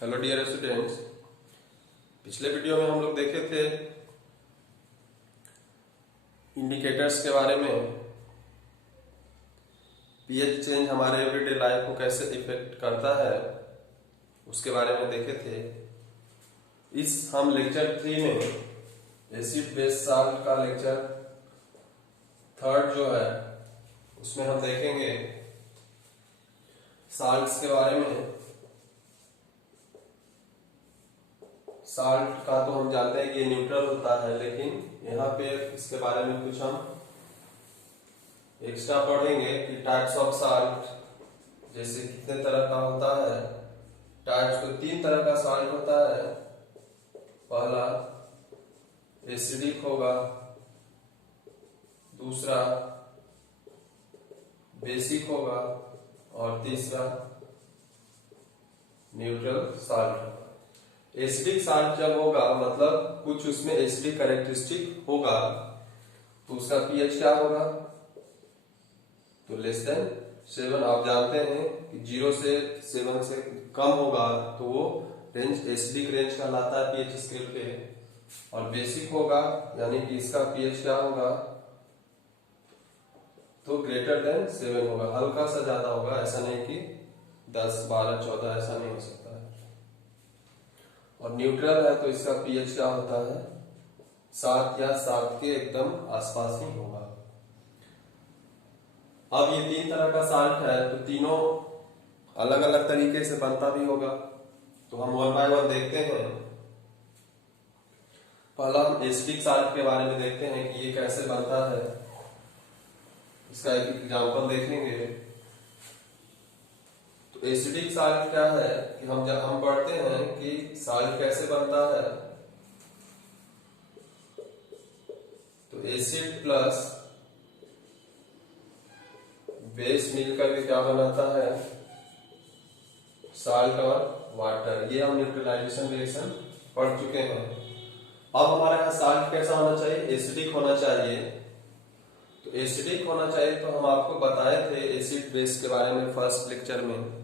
Hello dear students. पिछले video में हम लोग देखे थे इंडिकेटर्स के बारे में। पीएच चेंज हमारे एवरीडे लाइफ को कैसे इफेक्ट करता है उसके बारे में देखे थे। इस हम लेक्चर 3 में एसिड बेस साल्ट का लेक्चर 3 जो है उसमें हम देखेंगे साल्ट्स के बारे में। साल्ट का तो हम जानते हैं कि ये न्यूट्रल होता है, लेकिन यहाँ पे इसके बारे में कुछ हम एक्स्ट्रा पढ़ेंगे कि टाइप्स ऑफ साल्ट जैसे कितने तरह का होता है। टाइप्स तो 3 तरह का साल्ट होता है। पहला एसिडिक होगा, दूसरा बेसिक होगा और तीसरा न्यूट्रल साल्ट होगा। एसिडिक साल्ट जब होगा मतलब कुछ उसमें एसिडिक कैरेक्टरिस्टिक होगा तो उसका पीएच क्या होगा, तो लेस देन 7। आप जानते हैं कि 0 से 7 से कम होगा तो वो रेंज एसिडिक रेंज कहलाता है पीएच स्केल पे। और बेसिक होगा यानी कि इसका पीएच क्या होगा, तो ग्रेटर देन 7 होगा, हल्का सा ज्यादा होगा, ऐसा नहीं कि 10, 12, 14 ऐसा नहीं हो सकता है। और न्यूट्रल है तो इसका पीएच क्या होता है, 7 या 7 के एकदम आसपास ही होगा। अब ये 3 तरह का साल्ट है तो तीनों अलग अलग तरीके से बनता भी होगा, तो हम 1 बाय 1 देखते हैं। पहला हम एसिडिक साल्ट के बारे में देखते हैं कि ये कैसे बनता है। इसका एक एग्जांपल देखेंगे। तो एसिडिक साल्ट क्या है कि जब हम पढ़ते हैं कि साल्ट कैसे बनता है, तो एसिड प्लस बेस मिलकर के क्या बनाता है, साल्ट और वाटर। ये हम न्यूट्रलाइजेशन रिएक्शन पढ़ चुके हैं। अब हमारे यहाँ साल्ट कैसा होना चाहिए, एसिडिक होना चाहिए। तो एसिडिक होना चाहिए तो हम आपको बताए थे एसिड बेस के बारे में फर्स्ट लेक्चर में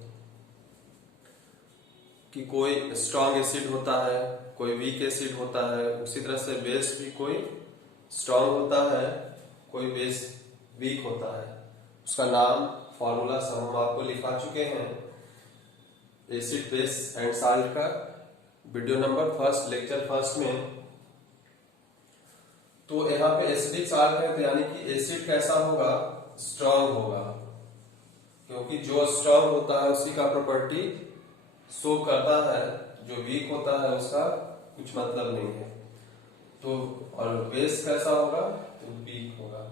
कि कोई स्ट्रॉन्ग एसिड होता है, कोई वीक एसिड होता है। उसी तरह से बेस भी कोई स्ट्रॉन्ग होता है, कोई बेस वीक होता है। उसका नाम फॉर्मूला सब हम आपको लिखा चुके हैं एसिड बेस एंड साल्ट का video number first lecture first में। तो यहाँ पे एसिडिक साल्ट है तो यानी कि एसिड कैसा होगा, स्ट्रॉन्ग होगा, क्योंकि जो स्ट्रॉन्ग होता है उसी का प्रॉपर्टी शो करता है, जो वीक होता है उसका कुछ मतलब नहीं है। तो और बेस कैसा होगा, तो वीक होगा।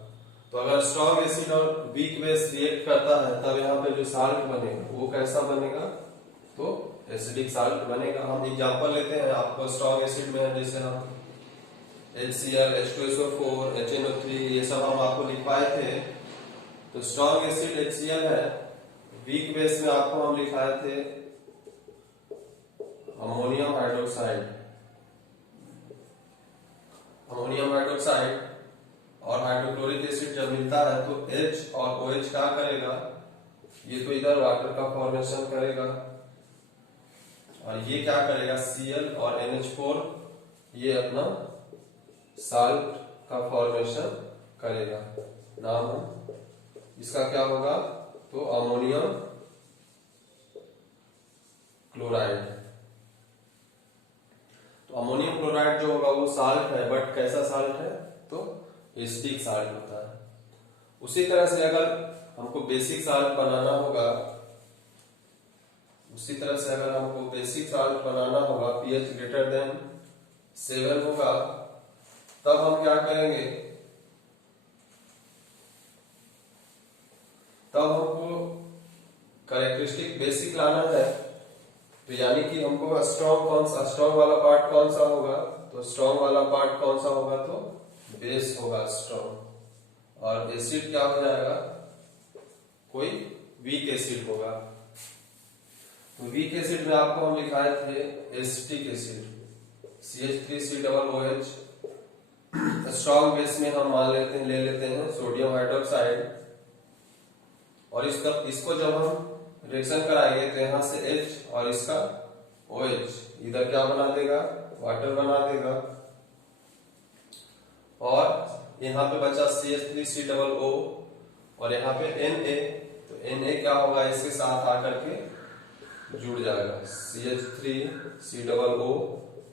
तो अगर स्ट्रॉन्ग एसिड और वीक बेस रिएक्ट करता है तब यहाँ पे जो साल्ट बनेगा वो कैसा बनेगा, तो एसिडिक साल्ट बनेगा। हम एग्जांपल लेते हैं। आपको स्ट्रॉन्ग एसिड में है जैसे हम HCl, H2SO4, HNO3 ये सब हम आपको लिखवाए थे। तो स्ट्रॉन्ग एसिड HCl है, वीक बेस में आपको हम लिखाए थे अमोनियम हाइड्रोक्साइड। अमोनियम हाइड्रोक्साइड और हाइड्रोक्लोरिक एसिड जब मिलता है तो H और OH क्या करेगा, ये तो इधर वाटर का फॉर्मेशन करेगा और ये क्या करेगा, Cl और NH4 ये अपना साल्ट का फॉर्मेशन करेगा। नाम इसका क्या होगा, तो अमोनियम क्लोराइड। तो अमोनियम क्लोराइड जो होगा वो साल्ट है, बट कैसा साल्ट है, तो एसिडिक साल्ट होता है। उसी तरह से अगर हमको बेसिक साल्ट बनाना होगा, पीएच ग्रेटर देन 7 होगा, तब हम क्या करेंगे, तब हमको कैरेक्टरिस्टिक बेसिक लाना है। तो यानी कि हमको स्ट्रॉन्ग वाला पार्ट कौन सा होगा, तो स्ट्रॉन्ग वाला पार्ट कौन सा होगा, तो बेस होगा स्ट्रॉन्ग। और एसिड क्या हो जाएगा, कोई वीक एसिड होगा। तो वीक एसिड में आपको हम लिखाए थे acetic acid CH3COOH। Strong base में हम ले लेते हैं सोडियम हाइड्रोक्साइड। और इसको जब हम रिएक्शन कराएंगे तो यहाँ से H और इसका OH इधर क्या बना देगा, वाटर बना देगा। और यहाँ पे बचा CH3COO और यहाँ पे Na, तो Na क्या होगा, इसके साथ आकर के जुड़ जाएगा CH3COO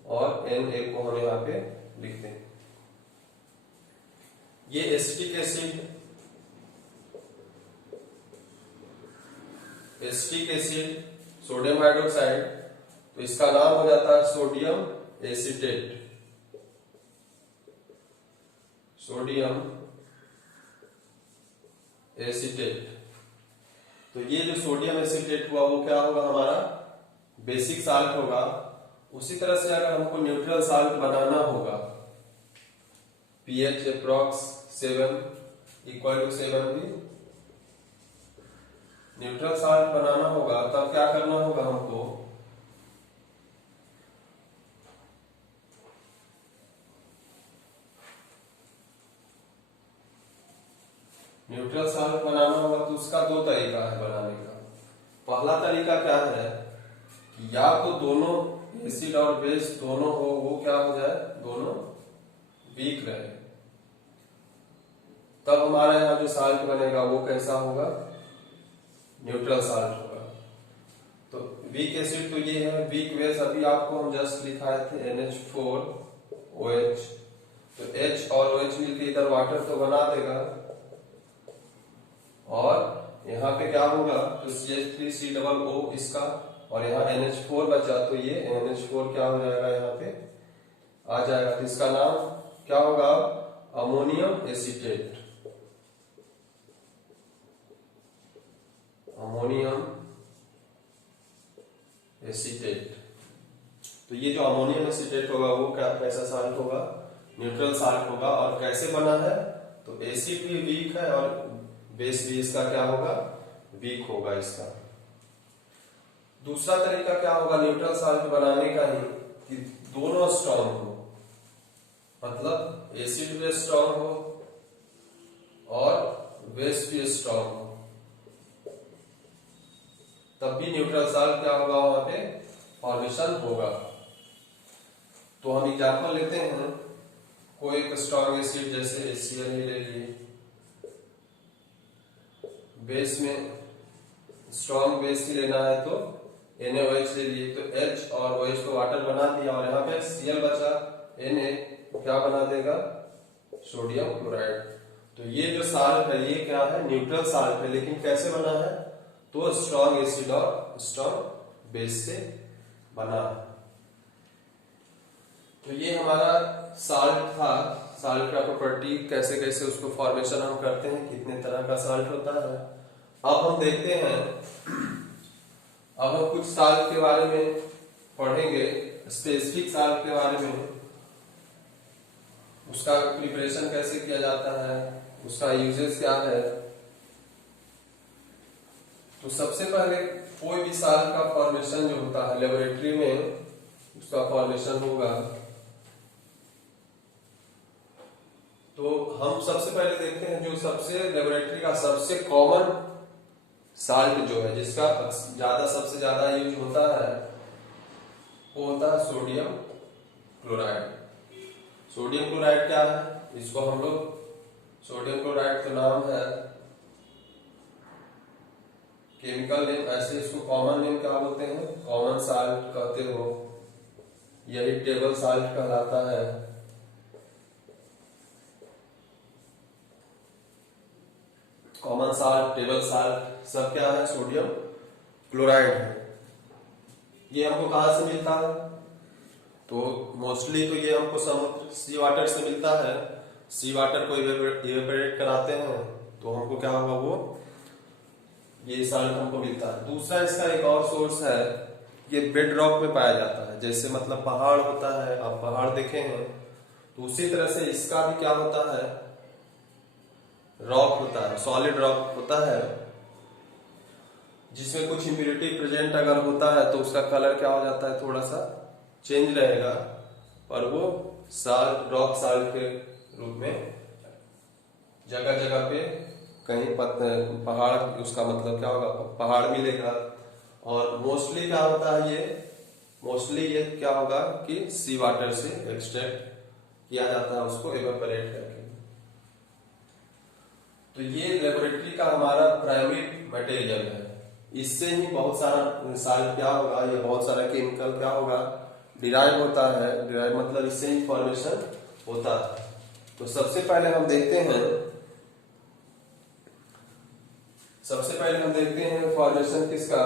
और Na को हम यहाँ पे लिखते हैं। ये एसिटिक एसिड सोडियम हाइड्रोक्साइड, तो इसका नाम हो जाता है सोडियम एसीटेट। Sodium acetate. तो ये जो सोडियम एसीटेट हुआ वो क्या होगा, हमारा बेसिक साल्ट होगा। उसी तरह से अगर हमको न्यूट्रल साल्ट बनाना होगा, pH अप्रॉक्स 7 इक्वल टू 7 भी न्यूट्रल साल्ट बनाना होगा, तब क्या करना होगा हमको, न्यूट्रल साल्ट बनाना होगा तो उसका दो तरीका है बनाने का। पहला तरीका क्या है कि या तो दोनों एसिड और बेस दोनों हो, वो क्या हो जाए, दोनों वीक रहे, तब हमारे यहाँ जो साल्ट बनेगा वो कैसा होगा, न्यूट्रल साल्ट होगा। तो वीक एसिड तो ये है, वीक बेस अभी आपको हम जस्ट लिखाए थे NH4OH, तो H और OH मिलकर इधर वाटर तो बना देगा, और यहाँ पे क्या होगा, तो CH3COO इसका, और यहाँ NH4 बचा, तो ये NH4 क्या हो जाएगा, यहाँ पे आ जाएगा, तो इसका नाम क्या होगा, अमोनियम एसीटेट। Ammonium acetate. तो ये जो अमोनियम एसीटेट होगा वो क्या, कैसा साल्ट होगा, न्यूट्रल साल्ट होगा। और कैसे बना है, तो एसिड भी वीक है और बेस भी इसका क्या होगा, वीक होगा इसका। दूसरा तरीका क्या होगा न्यूट्रल साल्ट बनाने का ही, कि दोनों स्ट्रॉन्ग हो, मतलब एसिड भी स्ट्रॉन्ग हो और बेस भी स्ट्रॉन्ग हो, तब भी न्यूट्रल साल्ट क्या होगा, वहां पे फॉर्मेशन होगा। तो हम एग्जांपल लेते हैं, कोई एक स्ट्रॉन्ग एसिड जैसे HCl ही ले लिए, बेस में स्ट्रॉन्ग बेस ही लेना है तो NaOH ले लिए, तो H और OH को वाटर बना दिया, और यहाँ पे Cl बचा, Na क्या बना देगा, सोडियम क्लोराइड। तो ये जो साल्ट है ये क्या है, न्यूट्रल साल्ट है, लेकिन कैसे बना है, तो स्ट्रॉन्ग एसिड और स्ट्रॉन्ग बेस से बना है। तो ये हमारा साल्ट था, साल्ट का प्रॉपर्टी कैसे कैसे उसको फॉर्मेशन हम करते हैं, कितने तरह का साल्ट होता है। अब हम देखते हैं, अब हम कुछ साल्ट के बारे में पढ़ेंगे, स्पेसिफिक साल्ट के बारे में, उसका प्रिपरेशन कैसे किया जाता है, उसका यूजेस क्या है। तो सबसे पहले कोई भी साल्ट का फॉर्मेशन जो होता है लेबोरेटरी में, उसका फॉर्मेशन होगा, तो हम सबसे पहले देखते हैं जो सबसे लेबोरेटरी का सबसे कॉमन साल्ट जो है, जिसका ज्यादा सबसे ज्यादा यूज होता है, वो होता है सोडियम क्लोराइड। सोडियम क्लोराइड क्या है, इसको हम लोग, सोडियम क्लोराइड तो नाम है, केमिकल नेम, ऐसे इसको कॉमन नेम क्या बोलते हैं, कॉमन साल्ट कहते हो, यही टेबल साल्ट कहलाता है। कॉमन साल्ट, टेबल साल्ट, सब क्या है, सोडियम क्लोराइड है। ये हमको कहां से मिलता है, तो मोस्टली तो ये हमको समुद्र सी वाटर से मिलता है। सी वाटर को इवेपोरेट कराते हैं तो हमको क्या होगा, वो ये साल्ट हमको मिलता है। दूसरा इसका एक और सोर्स है, ये बेड रॉक में पाया जाता है, जैसे मतलब पहाड़ होता है, आप पहाड़ देखे हैं, तो उसी तरह से इसका भी क्या होता है, रॉक होता है, सॉलिड रॉक होता है, जिसमें कुछ इम्प्योरिटी प्रेजेंट अगर होता है तो उसका कलर क्या हो जाता है, थोड़ा सा चेंज रहेगा, और वो साल्ट, रॉक साल्ट के रूप में जगह जगह पे कहीं पहाड़, उसका मतलब क्या होगा, पहाड़ मिलेगा। और मोस्टली क्या होता है, ये मोस्टली ये क्या होगा कि सी वाटर से एक्सट्रैक्ट किया जाता है, उसको एवेपोरेट करके। तो ये लेबोरेटरी का हमारा प्राइमरी मटेरियल है। इससे ही बहुत सारा साल्ट क्या होगा, या बहुत सारा केमिकल क्या होगा, डिराइव होता है। डिराइव मतलब इससे ही फॉर्मेशन होता है। तो सबसे पहले हम देखते हैं फॉर्मेशन किसका।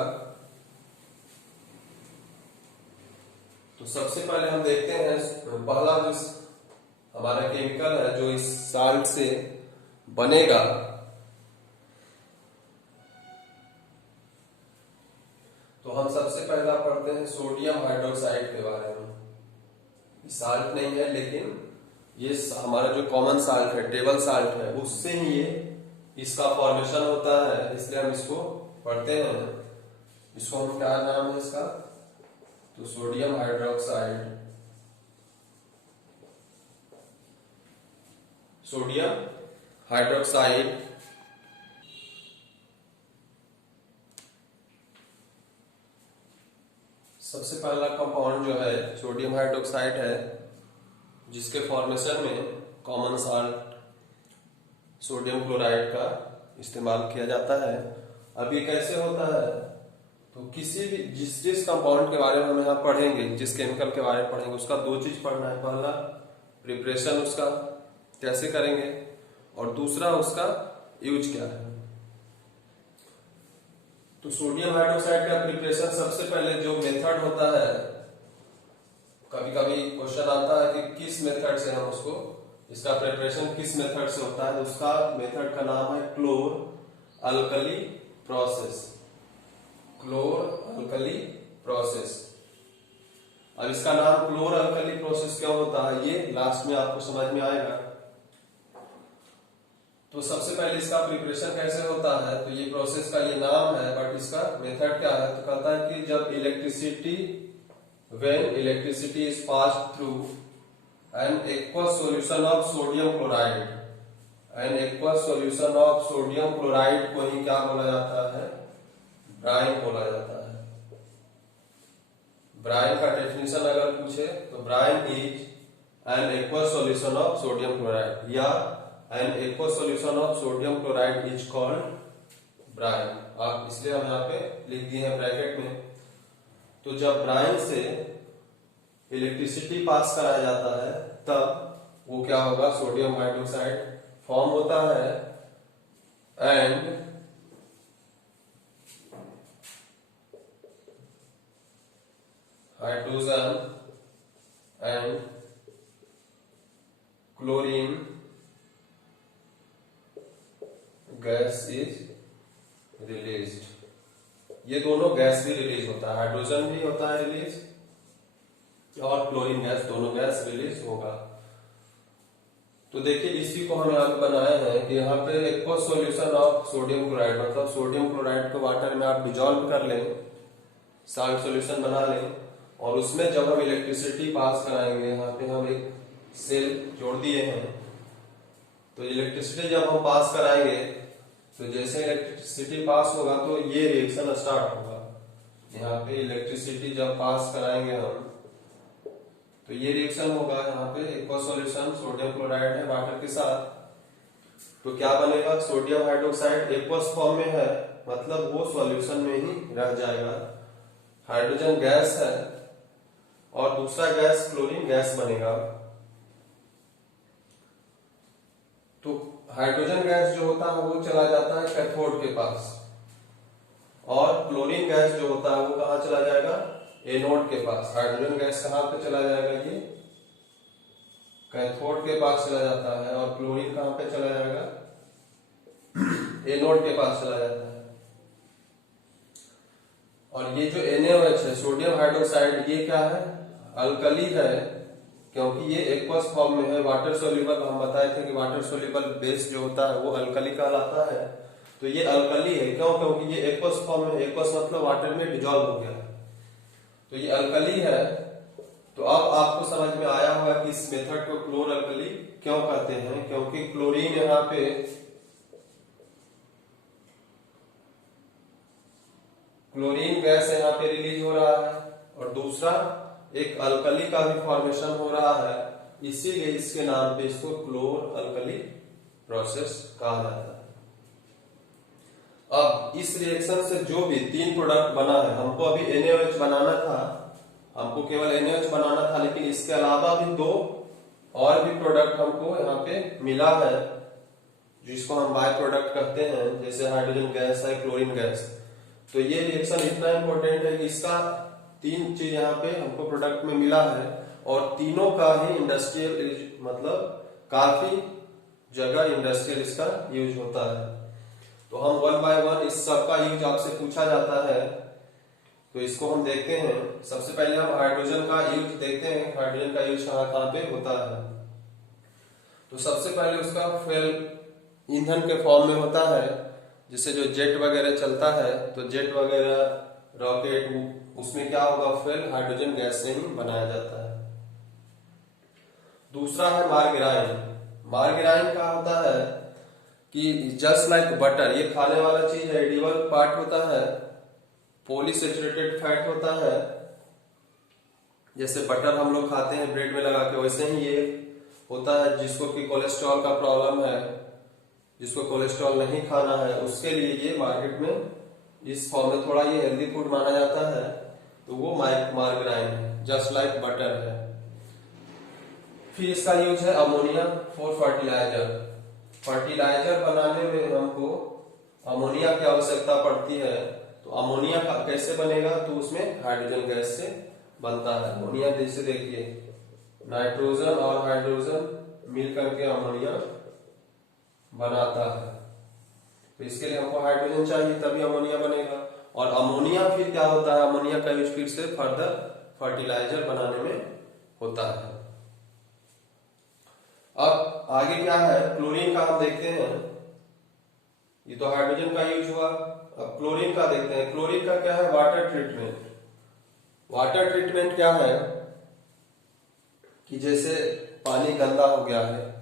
तो सबसे पहले हम देखते हैं पहला जो हमारा केमिकल है जो इस साल्ट से बनेगा। तो हम सबसे पहला पढ़ते हैं सोडियम हाइड्रोक्साइड के बारे में। साल्ट नहीं है, लेकिन ये हमारा जो कॉमन साल्ट है, टेबल साल्ट है, उससे ही ये इसका फॉर्मेशन होता है, इसलिए हम इसको पढ़ते हैं। इसको हम क्या नाम है इसका, तो सोडियम हाइड्रोक्साइड। सोडियम हाइड्रोक्साइड सबसे पहला कंपाउंड जो है सोडियम हाइड्रोक्साइड है, जिसके फॉर्मेशन में कॉमन साल्ट सोडियम क्लोराइड का इस्तेमाल किया जाता है। अब ये कैसे होता है, तो किसी भी जिस कंपाउंड के बारे में हम यहाँ पढ़ेंगे, जिस केमिकल के बारे में पढ़ेंगे, उसका दो चीज पढ़ना है। पहला प्रिपरेशन उसका कैसे करेंगे, और दूसरा उसका यूज क्या है। तो सोडियम हाइड्रोक्साइड का प्रिपरेशन सबसे पहले जो मेथड होता है, कभी कभी क्वेश्चन आता है कि किस मेथड से हम उसको, इसका प्रिपरेशन किस मेथड से होता है। उसका मेथड का नाम है क्लोर अल्कली प्रोसेस। क्लोर alkali process. अब इसका नाम क्लोर अल्कली प्रोसेस क्यों होता है, ये लास्ट में आपको समझ में आएगा। तो सबसे पहले इसका प्रिपरेशन कैसे होता है, तो ये प्रोसेस का ये नाम है, बट इसका मेथड क्या है, तो कहता है कि जब when electricity is passed through an aqueous solution of sodium chloride, को ही क्या बोला जाता है, ब्राइन बोला जाता है। ब्राइन का डेफिनेशन अगर पूछे तो brine is an aqueous solution of sodium chloride, या an aqueous solution of sodium chloride is called brine. आप इसलिए हम यहाँ पे लिख दिए हैं ब्रैकेट में। तो जब ब्राइन से इलेक्ट्रिसिटी पास कराया जाता है, तब वो क्या होगा, सोडियम हाइड्रोक्साइड फॉर्म होता है। And hydrogen and chlorine gas is released. ये दोनों गैस भी रिलीज होता है, हाइड्रोजन भी होता है रिलीज, और क्लोरीन गैस, दोनों गैस रिलीज होगा। तो देखिए इसी को हम यहाँ पे बनाए हैं कि यहाँ पे aqueous solution of sodium chloride, मतलब सोडियम क्लोराइड को वाटर में आप डिजोल्व कर लें, साल्ट सॉल्यूशन बना लें, और उसमें जब हम इलेक्ट्रिसिटी पास कराएंगे, यहाँ पे हम एक सेल जोड़ दिए हैं। तो इलेक्ट्रिसिटी जब हम पास कराएंगे, तो जैसे इलेक्ट्रिसिटी पास होगा तो ये रिएक्शन स्टार्ट होगा। यहाँ पे इलेक्ट्रिसिटी जब पास कराएंगे हम, तो ये रिएक्शन होगा। यहाँ पे एक्वस सॉल्यूशन सोडियम क्लोराइड है वाटर के साथ, तो क्या बनेगा, सोडियम हाइड्रोक्साइड एक्वस फॉर्म में है, मतलब वो सॉल्यूशन में ही रह जाएगा। हाइड्रोजन गैस है, और दूसरा गैस क्लोरीन गैस बनेगा। तो हाइड्रोजन गैस जो होता है वो चला जाता है कैथोड के पास, और क्लोरीन गैस जो होता है वो कहाँ चला जाएगा, एनोड के पास। हाइड्रोजन गैस कहाँ पे चला जाएगा, ये कैथोड के पास चला जाता है, और क्लोरीन कहाँ पे चला जाएगा, एनोड के पास चला जाता है। और ये जो NaOH है, सोडियम हाइड्रोक्साइड, ये क्या है, अल्कली है, क्योंकि ये एक्वस फॉर्म में है, वाटर सोल्यूबल। हम बताए थे कि वाटर सोल्यूबल बेस जो होता है वो अल्कली कहलाता है। तो ये अल्कली है, क्यों, क्योंकि ये एक्वस फॉर्म में, एक्वस मतलब वाटर में डिजॉल्व हो गया, तो ये अल्कली है। तो अब आपको समझ में आया होगा कि इस मेथड को क्लोर अल्कली क्यों कहते हैं, क्योंकि क्लोरीन यहाँ पे क्लोरीन गैस यहाँ पे रिलीज हो रहा है, और दूसरा एक अल्कली का भी फॉर्मेशन हो रहा है, इसीलिए इसके नाम पे इसको क्लोर अल्कली प्रोसेस कहा जाता है। अब इस रिएक्शन से जो भी 3 प्रोडक्ट बना है, हमको अभी NaOH बनाना था, हमको केवल NaOH बनाना था, लेकिन इसके अलावा भी 2 और भी प्रोडक्ट हमको यहाँ पे मिला है, जिसको हम बाय प्रोडक्ट कहते हैं, जैसे हाइड्रोजन गैस है, क्लोरीन गैस। तो ये रिएक्शन इतना इंपॉर्टेंट है कि इसका 3 चीज यहाँ पे हमको प्रोडक्ट में मिला है, और तीनों का ही इंडस्ट्रियल मतलब काफी जगह इंडस्ट्रियल इसका यूज होता है। तो हम 1 बाय 1 इस सब का यूज आपसे पूछा जाता है, तो इसको हम देखते हैं। सबसे पहले हम हाइड्रोजन का यूज देखते हैं, हाइड्रोजन का यूज कहाँ पे होता है। तो सबसे पहले उसका फ्यूल ईंधन के फॉर्म में होता है, जिससे जो जेट वगैरह चलता है, तो जेट वगैरह रॉकेट, उसमें क्या होगा, फ्यूल हाइड्रोजन गैस से ही बनाया जाता है। दूसरा है मार्गेराइन। मार्गेराइन का होता है कि जस्ट लाइक बटर, ये खाने वाला चीज है, एडिबल पार्ट होता है, पॉलीसेचुरेटेड फैट होता है, जैसे बटर हम लोग खाते हैं ब्रेड में लगा के, वैसे ही ये होता है। जिसको कि कोलेस्ट्रॉल का प्रॉब्लम है, जिसको कोलेस्ट्रॉल नहीं खाना है, उसके लिए ये मार्केट में इस फॉर्म में थोड़ा ये हेल्दी फूड माना जाता है, तो वो मार्गेराइन है, जस्ट लाइक बटर है। फिर इसका यूज है अमोनिया फॉर फर्टिलाइजर। फर्टिलाइजर बनाने में हमको अमोनिया की आवश्यकता पड़ती है, तो अमोनिया कैसे बनेगा, तो उसमें हाइड्रोजन गैस से बनता है। अमोनिया जैसे देखिए, नाइट्रोजन और हाइड्रोजन मिल करके अमोनिया बनाता है, तो इसके लिए हमको हाइड्रोजन चाहिए, तभी अमोनिया बनेगा। और अमोनिया फिर क्या होता है, अमोनिया का यूज फिर से फर्दर फर्टिलाइजर बनाने में होता है। अब आगे क्या है, क्लोरीन का हम देखते हैं। ये तो हाइड्रोजन का यूज हुआ, अब क्लोरीन का देखते हैं। क्लोरीन का क्या है, वाटर ट्रीटमेंट। वाटर ट्रीटमेंट क्या है कि जैसे पानी गंदा हो गया है,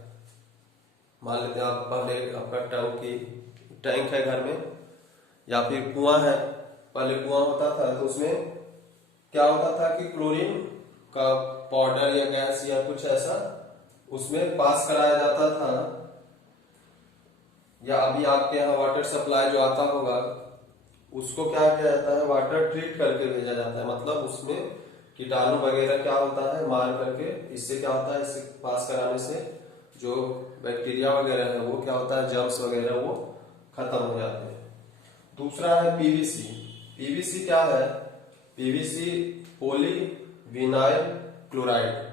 मान लेते हैं आप, पहले आपका टैंक है घर में, या फिर कुआं है, पहले कुआं होता था, तो उसमें क्या होता था कि क्लोरीन का पाउडर या गैस या कुछ ऐसा उसमें पास कराया जाता था, या अभी आपके यहाँ वाटर सप्लाई जो आता होगा, उसको क्या किया जाता है, वाटर ट्रीट करके भेजा जाता है। मतलब उसमें कीटाणु वगैरह क्या होता है, मार करके, इससे क्या होता है, इससे पास कराने से जो बैक्टीरिया वगैरह है वो क्या होता है, जर्म्स वगैरह वो खत्म हो जाते हैं। दूसरा है पीवीसी। पीवीसी क्या है, PVC poly vinyl chloride.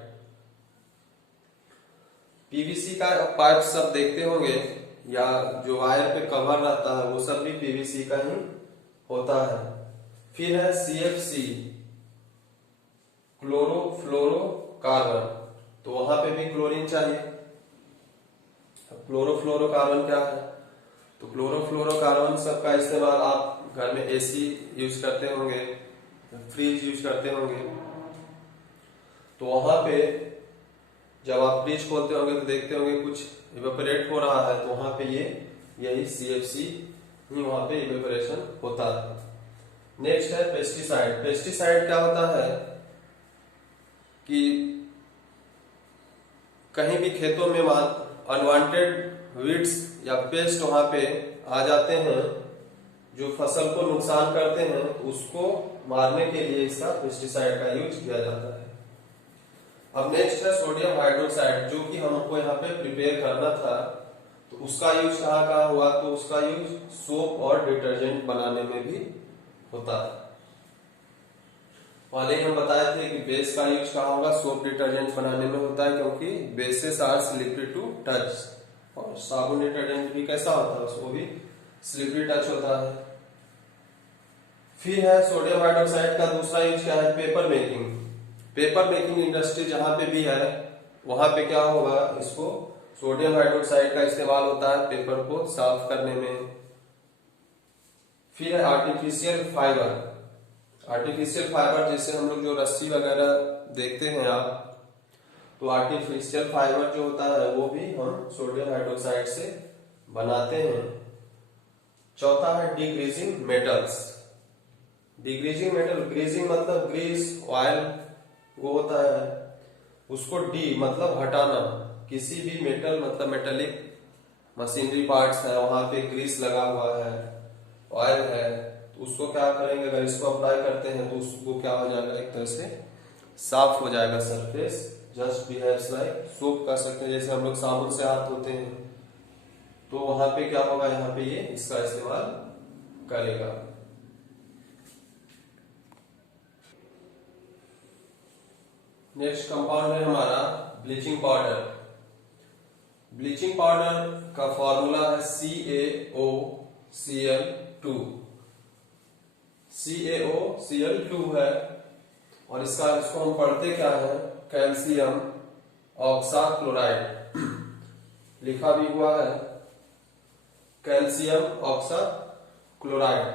PVC का पाइप सब देखते होंगे, या जो वायर पे कवर रहता है, वो सब भी पीवीसी का ही होता है। फिर है CFC, क्लोरोफ्लोरोकार्बन, तो वहां पे भी क्लोरीन चाहिए। क्लोरोफ्लोरोकार्बन क्या है, तो क्लोरोफ्लोरोकार्बन सबका इस्तेमाल आप घर में AC यूज करते होंगे, फ्रिज यूज करते होंगे, तो वहां पे जब आप फ्रिज खोलते होंगे तो देखते होंगे कुछ इवेपोरेट हो रहा है, तो वहां पे यही CFC ही वहां पे इवेपोरेशन होता है। नेक्स्ट है पेस्टिसाइड। पेस्टिसाइड क्या होता है कि कहीं भी खेतों में अनवांटेड वीड्स या पेस्ट वहां पे आ जाते हैं, जो फसल को नुकसान करते हैं, तो उसको मारने के लिए इसका पेस्टिसाइड का यूज किया जाता है। अब नेक्स्ट है सोडियम हाइड्रोक्साइड, जो कि हमको यहाँ पे प्रिपेयर करना था, तो उसका यूज कहाँ हुआ, तो उसका यूज सोप और डिटर्जेंट बनाने में भी होता है। पहले ही हम बताए थे कि बेस का यूज कहाँ होगा, सोप डिटर्जेंट बनाने में होता है, क्योंकि bases are slippery to touch. और साबुन डिटर्जेंट भी कैसा होता है, उसको भी स्लिपरी टच होता है। फिर है सोडियम हाइड्रोक्साइड का दूसरा यूज क्या है, paper making. Paper making industry जहां पे भी है, वहां पे क्या होगा, इसको सोडियम हाइड्रोक्साइड का इस्तेमाल होता है पेपर को साफ करने में। फिर है आर्टिफिशियल फाइबर। आर्टिफिशियल फाइबर जैसे हम लोग जो रस्सी वगैरह देखते हैं आप, तो आर्टिफिशियल फाइबर जो होता है वो भी हम सोडियम हाइड्रोक्साइड से बनाते हैं। चौथा है डिक्रीजिंग मेटल्स। डिग्रीजिंग मेटल, ग्रीजिंग मतलब ग्रीस ऑयल वो होता है, उसको डी मतलब हटाना। किसी भी मेटल मतलब मेटेलिक मशीनरी पार्ट्स है वहां पे ग्रीस लगा हुआ है, ऑयल है, तो उसको क्या करेंगे, अगर इसको अप्लाई करते हैं तो उसको क्या हो जाएगा, एक तरह से साफ हो जाएगा surface. Just behaves like soap कर सकते हैं, जैसे हम लोग साबुन से हाथ धोते हैं, तो वहां पे क्या होगा, यहाँ पे ये इसका इस्तेमाल करेगा। नेक्स्ट कंपाउंड है हमारा ब्लीचिंग पाउडर। ब्लीचिंग पाउडर का फॉर्मूला है CaOCl2। CaOCl2 है, और इसको हम पढ़ते क्या है, कैल्शियम ऑक्साक्लोराइड लिखा भी हुआ है, कैल्शियम ऑक्साक्लोराइड।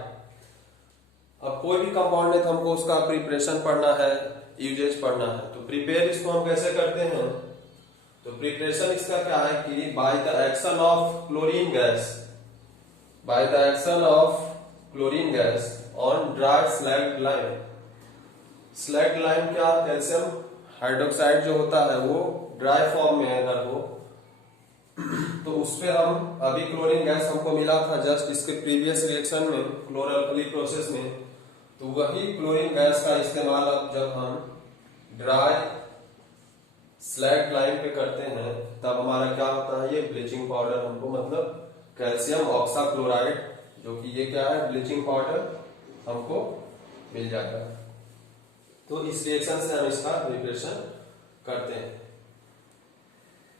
अब कोई भी कंपाउंड है तो हमको उसका प्रिपरेशन पढ़ना है, यूजेज पढ़ना है। तो प्रिपेयर इसको हम कैसे करते हैं, तो प्रिपरेशन इसका क्या है कि by the action of chlorine gas, by the action of chlorine gas on dry slagged lime. Slagged lime क्या, कैल्शियम हाइड्रोक्साइड जो होता है वो ड्राई फॉर्म में है अगर वो, तो उस पे हम अभी क्लोरीन गैस हमको मिला था जस्ट इसके प्रीवियस रिएक्शन में, क्लोरोअल्कली प्रोसेस में, तो वही क्लोरीन गैस का इस्तेमाल अब जब हम ड्राई स्लैग लाइम पे करते हैं तब हमारा क्या होता है, ये ब्लीचिंग पाउडर हमको मतलब कैल्शियम ऑक्साक्लोराइड, जो कि ये क्या है ब्लीचिंग पाउडर, हमको मिल जाता है। तो इस रिएक्शन से हम इसका प्रिपरेशन करते हैं।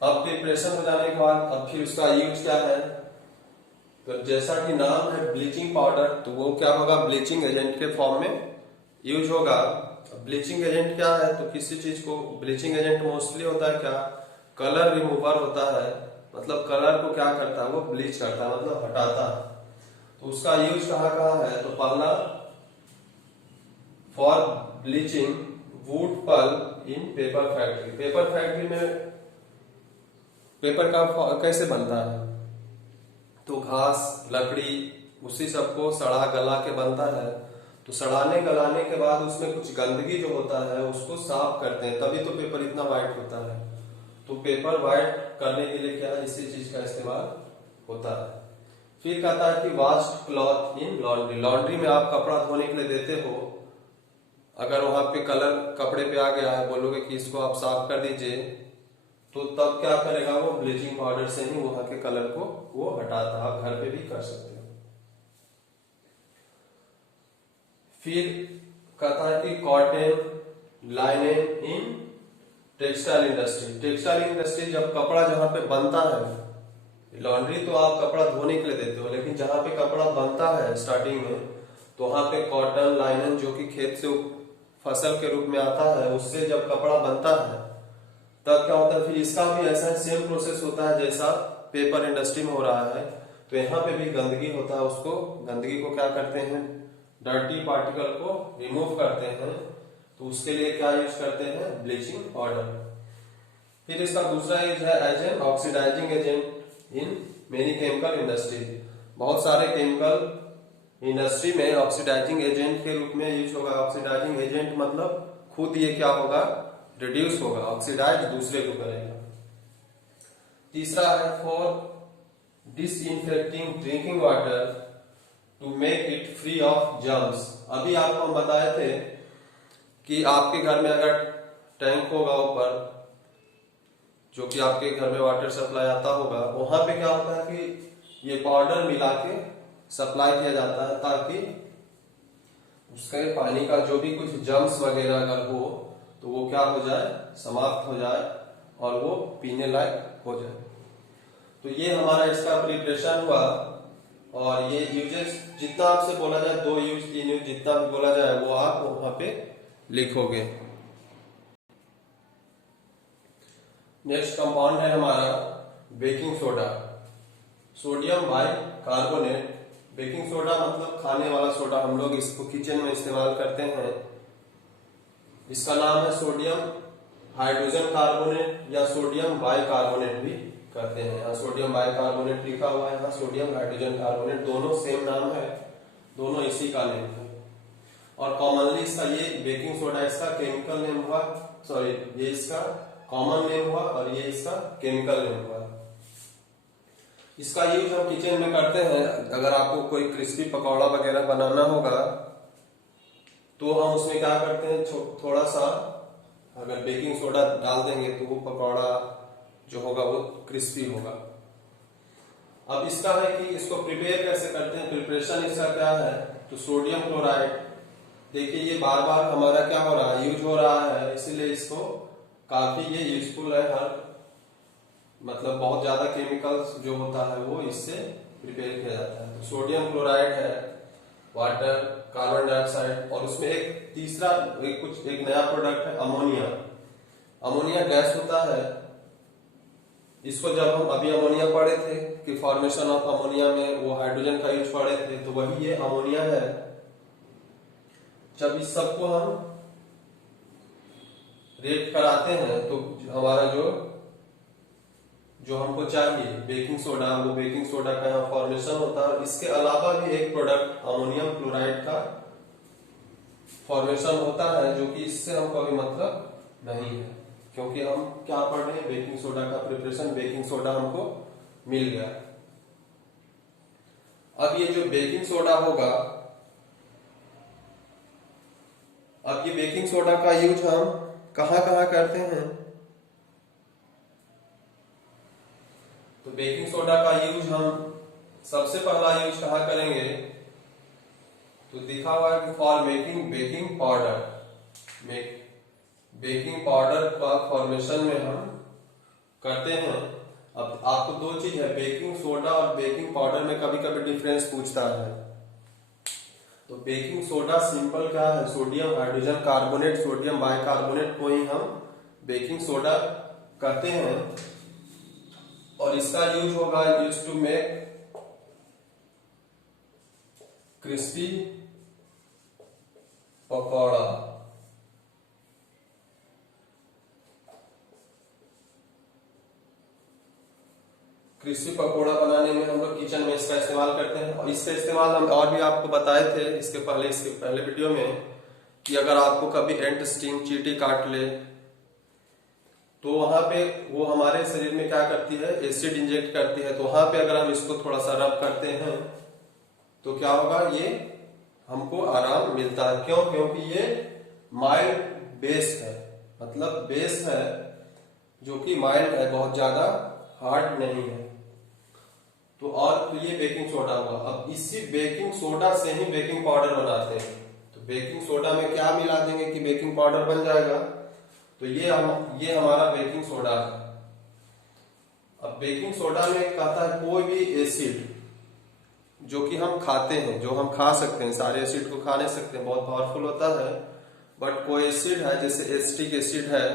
अब प्रिपरेशन हो जाने के बाद अब फिर उसका यूज क्या है, तो जैसा कि नाम है ब्लीचिंग पाउडर, तो वो क्या होगा, ब्लीचिंग एजेंट के फॉर्म में यूज होगा। ब्लीचिंग एजेंट क्या है, तो किसी चीज को ब्लीचिंग एजेंट मोस्टली होता है क्या, कलर रिमूवर होता है, मतलब कलर को क्या करता है वो ब्लीच करता है, मतलब हटाता है। तो उसका यूज कहाँ कहाँ है, तो पहला for bleaching wood pulp in paper factory. Paper factory में पेपर का कैसे बनता है, तो घास लकड़ी उसी सबको सड़ा गला के बनता है, तो सड़ाने गलाने के बाद उसमें कुछ गंदगी जो होता है उसको साफ करते हैं, तभी तो पेपर इतना वाइट होता है। तो पेपर वाइट करने के लिए क्या है, इसी चीज का इस्तेमाल होता है। फिर कहता है कि washed cloth in laundry. Laundry में आप कपड़ा धोने के लिए देते हो, अगर वहां पे कलर कपड़े पे आ गया है, बोलोगे कि इसको आप साफ कर दीजिए, तो तब क्या करेगा वो ब्लीचिंग पाउडर से ही वहां के कलर को वो हटाता है। आप घर पे भी कर सकते हो। फिर कहता है कि cotton linen in textile industry. Textile industry जब कपड़ा जहां पे बनता है, लॉन्ड्री तो आप कपड़ा धोने के लिए देते हो, लेकिन जहां पे कपड़ा बनता है स्टार्टिंग में, तो वहां पे कॉटन लाइनन जो कि खेत से फसल के रूप में आता है, उससे जब कपड़ा बनता है तब क्या होता है, फिर इसका भी ऐसा सेम प्रोसेस होता है जैसा पेपर इंडस्ट्री में हो रहा है। तो यहाँ पे भी गंदगी होता है, उसको गंदगी को क्या करते हैं, डर्टी पार्टिकल को रिमूव करते हैं। तो उसके लिए क्या यूज करते हैं, ब्लीचिंग पाउडर। फिर इसका दूसरा यूज है as an oxidising agent in many chemical industry. बहुत सारे केमिकल इंडस्ट्री में ऑक्सीडाइजिंग एजेंट के रूप में यूज होगा। ऑक्सीडाइजिंग एजेंट मतलब खुद ये क्या होगा, रिड्यूस होगा, ऑक्सीडाइज दूसरे को करेगा। तीसरा है for disinfecting drinking water to make it free of germs. अभी आपको हम बताए थे कि आपके घर में अगर टैंक होगा ऊपर, जो कि आपके घर में वाटर सप्लाई आता होगा, वहां पे क्या होता है कि ये पाउडर मिला के सप्लाई किया जाता है, ताकि उसके पानी का जो भी कुछ जर्म्स वगैरह अगर हो तो वो क्या हो जाए, समाप्त हो जाए और वो पीने लायक हो जाए। तो ये हमारा इसका प्रिपरेशन हुआ। और ये यूजेस जितना आपसे बोला जाए, 2 यूज 3 यूज जितना भी बोला जाए वो आप वहां पे लिखोगे। नेक्स्ट कंपाउंड है हमारा baking soda, sodium bicarbonate. Baking soda मतलब खाने वाला सोडा, हम लोग इसको किचन में इस्तेमाल करते हैं। इसका नाम है सोडियम हाइड्रोजन कार्बोनेट या सोडियम बाइकार्बोनेट भी कहते हैं। यहाँ सोडियम बाइकार्बोनेट लिखा हुआ है, यहाँ सोडियम हाइड्रोजन कार्बोनेट, दोनों सेम नाम है, दोनों इसी का नेम है। और कॉमनली इसका ये बेकिंग सोडा इसका केमिकल नेम हुआ, सॉरी ये इसका कॉमन नेम हुआ और ये इसका केमिकल नेम हुआ। इसका यूज हम किचन में करते हैं। अगर आपको कोई क्रिस्पी पकौड़ा वगैरह बनाना होगा तो हम उसमें क्या करते हैं, थोड़ा सा अगर बेकिंग सोडा डाल देंगे तो वो पकौड़ा जो होगा वो क्रिस्पी होगा। अब इसका है कि इसको प्रिपेयर कैसे करते हैं, प्रिपरेशन इसका क्या है, तो सोडियम क्लोराइड, देखिए ये बार बार हमारा क्या हो रहा है, यूज हो रहा है, इसीलिए इसको काफी ये यूजफुल है। हर मतलब बहुत ज्यादा केमिकल्स जो होता है वो इससे प्रिपेयर किया जाता है। तो सोडियम क्लोराइड है, वाटर, कार्बन डाइऑक्साइड, और उसमें एक तीसरा एक नया प्रोडक्ट है अमोनिया। अमोनिया गैस होता है, इसको जब हम अभी अमोनिया पढ़े थे कि फॉर्मेशन ऑफ अमोनिया में वो हाइड्रोजन का यूज पढ़े थे, तो वही ये अमोनिया है। जब इस सबको हम रिएक्ट कराते हैं तो हमारा जो हमको चाहिए बेकिंग सोडा, वो बेकिंग सोडा का यहाँ फॉर्मेशन होता है। इसके अलावा भी एक प्रोडक्ट अमोनियम क्लोराइड का फॉर्मेशन होता है, जो कि इससे हमको अभी मतलब नहीं है, क्योंकि हम क्या पढ़ रहे हैं, बेकिंग सोडा का प्रिपरेशन, बेकिंग सोडा हमको मिल गया। अब ये जो बेकिंग सोडा होगा, अब ये बेकिंग सोडा का यूज हम कहां कहां करते हैं, तो बेकिंग सोडा का यूज हम सबसे पहला यूज कहां करेंगे, तो दिखा हुआ है कि for making baking powder, baking powder का फॉर्मेशन में हम करते हैं। अब आपको दो चीज है, बेकिंग सोडा और बेकिंग पाउडर में कभी कभी डिफरेंस पूछता है। तो बेकिंग सोडा सिंपल क्या है, sodium hydrogen carbonate, sodium bicarbonate को ही हम बेकिंग सोडा कहते हैं। और इसका यूज होगा use to make crispy pakora. Crispy pakora बनाने में हम लोग किचन में इसका इस्तेमाल करते हैं। और इसका इस्तेमाल हम और भी आपको बताए थे इसके पहले वीडियो में, कि अगर आपको कभी एंट स्टिंग, चींटी काट ले, तो वहां पे वो हमारे शरीर में क्या करती है, एसिड इंजेक्ट करती है। तो वहां पे अगर हम इसको थोड़ा सा रब करते हैं तो क्या होगा, ये हमको आराम मिलता है। क्यों? क्योंकि ये माइल्ड बेस है, मतलब बेस है जो कि माइल्ड है, बहुत ज्यादा हार्ड नहीं है। तो ये बेकिंग सोडा हुआ। अब इसी बेकिंग सोडा से ही बेकिंग पाउडर बनाते हैं। तो बेकिंग सोडा में क्या मिला देंगे कि बेकिंग पाउडर बन जाएगा, तो ये हमारा बेकिंग सोडा है। अब बेकिंग सोडा में कहता है कोई भी एसिड जो कि हम खाते हैं, जो हम खा सकते हैं, सारे एसिड को खा नहीं सकते, बहुत पावरफुल होता है, बट कोई एसिड है जैसे एसिटिक एसिड है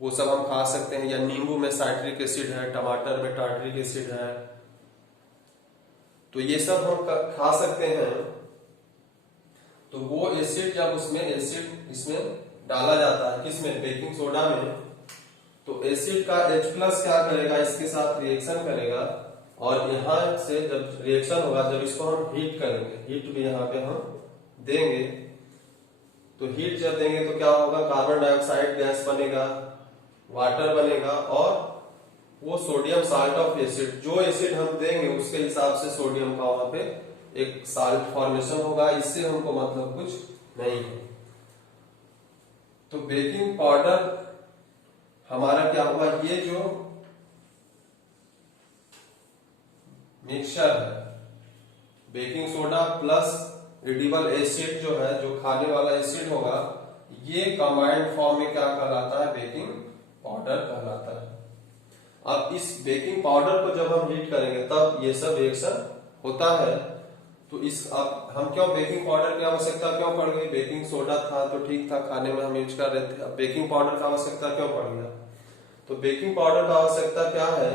वो सब हम खा सकते हैं, या नींबू में साइट्रिक एसिड है, टमाटर में टार्ट्रिक एसिड है, तो ये सब हम खा सकते हैं। तो वो एसिड जब इसमें डाला जाता है, किसमें, बेकिंग सोडा में, तो एसिड का H+ क्या करेगा, इसके साथ रिएक्शन करेगा, और यहां से जब रिएक्शन होगा, जब इसको हम हीट करेंगे, हीट भी यहाँ पे हम देंगे, तो हीट जब देंगे तो क्या होगा, कार्बन डाइऑक्साइड गैस बनेगा, वाटर बनेगा, और वो सोडियम साल्ट ऑफ एसिड, जो एसिड हम देंगे उसके हिसाब से सोडियम का वहां पे एक साल्ट फॉर्मेशन होगा। इससे हमको मतलब कुछ नहीं है। तो बेकिंग पाउडर हमारा क्या हुआ, ये जो मिक्सचर है, baking soda plus edible acid जो है, जो खाने वाला एसिड होगा, ये कंबाइंड फॉर्म में क्या कहलाता है, बेकिंग पाउडर कहलाता है। अब इस बेकिंग पाउडर को जब हम हीट करेंगे तब ये सब रिएक्शन होता है। तो अब हम क्यों बेकिंग पाउडर की आवश्यकता क्यों पड़ गई, बेकिंग सोडा था तो ठीक था, खाने में हम यूज कर रहे थे, अब बेकिंग पाउडर की आवश्यकता क्यों पड़ गया, तो बेकिंग पाउडर का आवश्यकता क्या है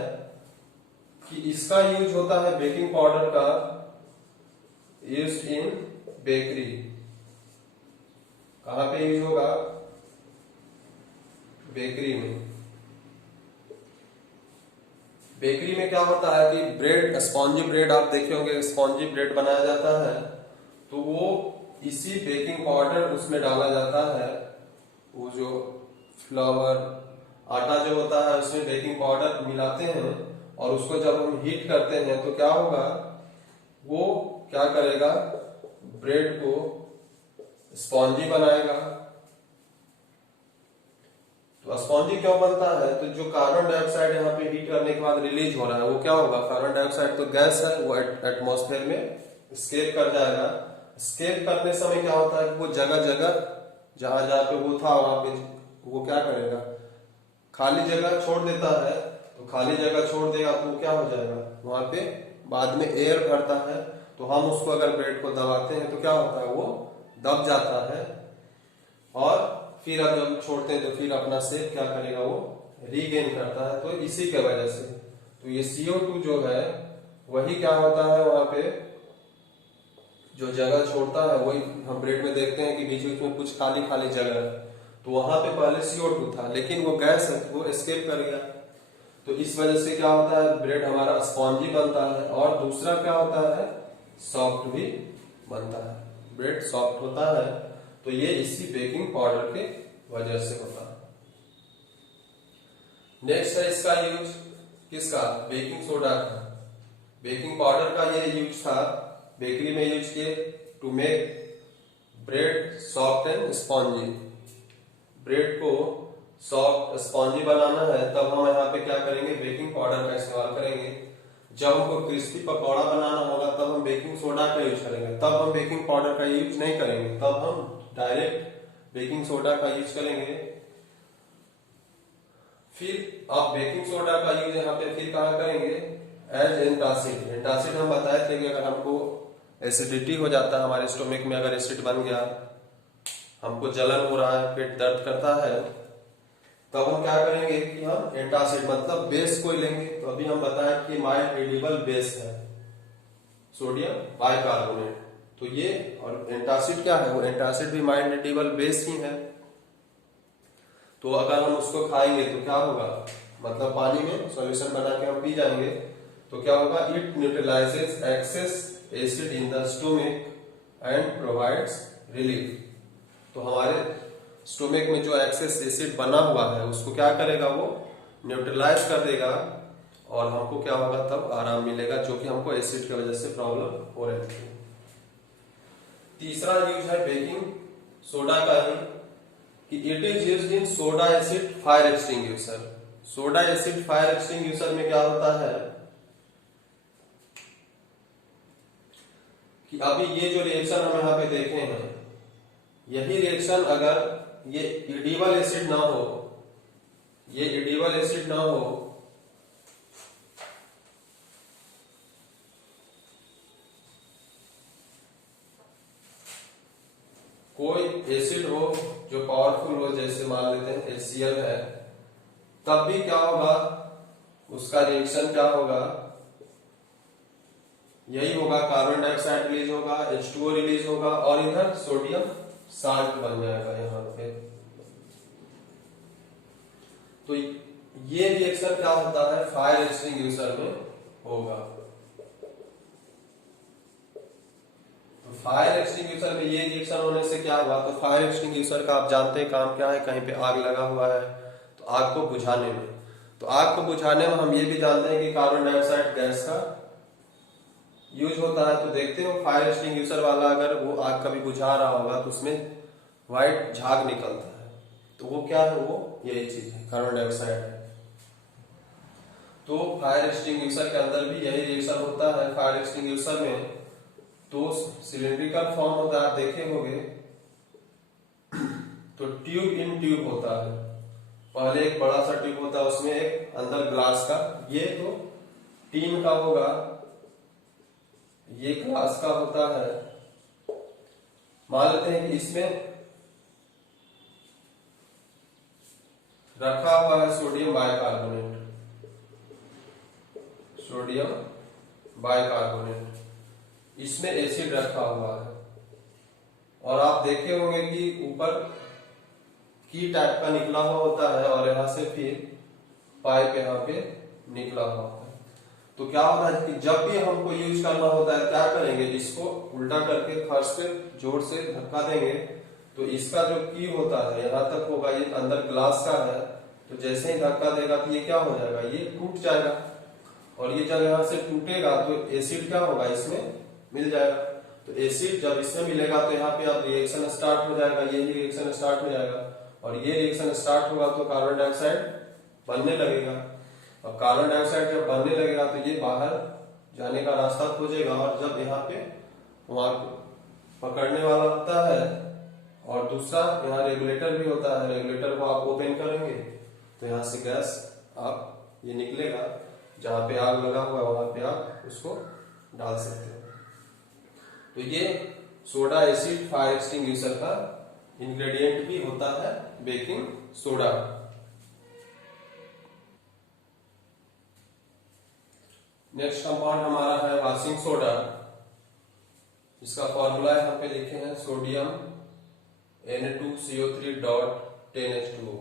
कि इसका यूज होता है, बेकिंग पाउडर का यूज इन बेकरी। कहां पे यूज होगा, बेकरी में। बेकरी में क्या होता है कि ब्रेड, स्पॉन्जी ब्रेड आप देखे होंगे, स्पॉन्जी ब्रेड बनाया जाता है, तो वो इसी बेकिंग पाउडर उसमें डाला जाता है। वो जो फ्लावर आटा जो होता है उसमें बेकिंग पाउडर मिलाते हैं और उसको जब हम हीट करते हैं तो क्या होगा, वो क्या करेगा, ब्रेड को स्पॉन्जी बनाएगा। तो स्पॉन्जी क्यों बनता है, तो जो कार्बन डाइऑक्साइड यहाँ पे हीट करने के बाद रिलीज हो रहा है वो क्या होगा, कार्बन डाइऑक्साइड तो गैस है, वो एटमॉस्फेयर में स्केप कर जाएगा। स्केप करने समय क्या होता है, वो जगह जगह जहां जहां पे वो था वहां पे वो क्या करेगा, खाली जगह छोड़ देता है। तो खाली जगह छोड़ देगा तो क्या हो जाएगा, वहां पे बाद में एयर भरता है। तो हम उसको अगर ब्रेड को दबाते हैं तो क्या होता है, वो दब जाता है और फिर अब जब छोड़ते हैं तो फिर अपना शेप क्या करेगा, वो रीगेन करता है। तो इसी के वजह से तो ये CO2 जो है वही क्या होता है, वहां पे जो जगह छोड़ता है वही हम ब्रेड में देखते हैं कि बीच बीच में कुछ खाली खाली जगह है। तो वहां पे पहले CO2 था लेकिन वो गैस है, वो एस्केप कर गया। तो इस वजह से क्या होता है, ब्रेड हमारा स्पॉन्जी बनता है। और दूसरा क्या होता है, सॉफ्ट भी बनता है, ब्रेड सॉफ्ट होता है। तो ये इसी बेकिंग पाउडर के वजह से होता है। नेक्स्ट है इसका यूज किसका, बेकिंग सोडा का। बेकिंग पाउडर का ये यूज था, बेकरी में यूज किए to make bread soft and spongy. Bread को सॉफ्ट स्पॉन्जी बनाना है तब हम यहाँ पे क्या करेंगे, बेकिंग पाउडर का इस्तेमाल करेंगे। जब हमको क्रिस्पी पकौड़ा बनाना होगा तब हम बेकिंग सोडा का यूज करेंगे, तब हम बेकिंग पाउडर का यूज नहीं करेंगे, तब हम डायरेक्ट बेकिंग सोडा का यूज करेंगे। फिर आप बेकिंग सोडा का यूज यहाँ पे फिर कहाँ करेंगे, एज एंटासिड। एंटासिड हम बताए थे कि अगर हमको एसिडिटी हो जाता है, हमारे स्टोमिक में अगर एसिड बन गया, हमको जलन हो रहा है, पेट दर्द करता है, तब हम क्या करेंगे कि हम एंटासिड मतलब बेस को लेंगे। तो अभी हम बताएं कि माइल्ड एडिबल बेस है सोडियम बाइकार्बोनेट। तो ये और एंटासिड क्या है, वो एंटासिड भी माइल्ड एडिबल बेस ही है। तो अगर हम उसको खाएंगे तो क्या होगा, मतलब पानी में सॉल्यूशन बना के हम पी जाएंगे तो क्या होगा, it neutralises excess acid in the stomach and provides relief. तो हमारे स्टोमिक में जो एक्सेस एसिड बना हुआ है उसको क्या करेगा, वो न्यूट्रलाइज कर देगा और हमको क्या होगा, तब आराम मिलेगा, जो कि हमको एसिड की वजह से प्रॉब्लम हो रही थी। तीसरा यूज है बेकिंग सोडा का ही, कि it is used in soda acid fire extinguisher. Soda acid fire extinguisher में क्या होता है कि अभी ये जो रिएक्शन हम यहाँ पे देखे हैं, यही रिएक्शन अगर ये एडिबल एसिड ना हो, ये एडिबल एसिड ना हो, कोई एसिड हो जो पावरफुल हो, जैसे मान लेते हैं HCl है, तब भी क्या होगा, उसका रिएक्शन क्या होगा, यही होगा, कार्बन डाइऑक्साइड रिलीज होगा, H2O रिलीज होगा और इधर सोडियम साल्ट बन जाएगा यहाँ पे। तो ये रिएक्शन क्या होता है, फायर एक्सटिंग्विशर में होगा। तो फायर एक्सटिंग्विशर में ये रिएक्शन होने से क्या हुआ, तो फायर एक्सटिंग्विशर का आप जानते हैं काम क्या है, कहीं पे आग लगा हुआ है तो आग को बुझाने में, तो आग को बुझाने में हम ये भी जानते हैं कि कार्बन डाइऑक्साइड गैस का यूज होता है। तो देखते हो फायर एक्सटिंग्विशर वाला अगर वो आग कभी बुझा रहा होगा तो उसमें व्हाइट झाग निकलता है, तो वो क्या है, वो यही चीज है, कार्बन डाइऑक्साइड है। तो फायर एक्सटिंग्विशर के अंदर भी यही रिएक्शन होता है। फायर एक्सटिंग्विशर में तो सिलिंड्रिकल फॉर्म होता है, आप देखे होंगे, तो ट्यूब इन ट्यूब होता है, पहले एक बड़ा सा ट्यूब होता है, उसमें एक अंदर ग्लास का, ये तो टीन का होगा, ये ग्लास का होता है। मान लेते हैं कि इसमें रखा हुआ है सोडियम बाइकार्बोनेट, सोडियम बाइकार्बोनेट, इसमें एसिड रखा हुआ है और आप देखे होंगे कि ऊपर की टाइप का निकला हुआ होता है और यहां से फिर पाइप यहाँ पे निकला हुआ होता है। तो क्या होता है कि जब भी हमको यूज करना होता है क्या करेंगे, इसको उल्टा करके फर्श पे जोर से धक्का देंगे तो इसका जो की होता है यहाँ तक होगा, ये अंदर ग्लास का है, तो जैसे ही धक्का देगा तो ये क्या हो जाएगा, ये टूट जाएगा। और ये जब यहाँ से टूटेगा तो एसिड क्या होगा, इसमें मिल जाएगा। तो एसिड जब इसमें मिलेगा तो यहाँ पे अब रिएक्शन स्टार्ट हो जाएगा, ये रिएक्शन स्टार्ट हो जाएगा। और ये रिएक्शन स्टार्ट होगा तो कार्बन डाइऑक्साइड बनने लगेगा। अब कार्बन डाइऑक्साइड जब बनने लगेगा तो ये बाहर जाने का रास्ता खोजेगा, और जब यहाँ पे वहां पकड़ने वाला होता है, और दूसरा यहाँ रेगुलेटर भी होता है, रेगुलेटर को आप ओपन करेंगे तो यहाँ से गैस आप ये निकलेगा, जहाँ पे आग लगा हुआ है वहां पे आप उसको डाल सकते हैं। तो ये सोडा एसिड फायर एक्सटिंग्विशर का इंग्रेडिएंट भी होता है बेकिंग सोडा। नेक्स्ट कंपाउंड हमारा है वॉशिंग सोडा। इसका फॉर्मूला यहाँ पे लिखे हैं सोडियम Na2CO3.10H2O।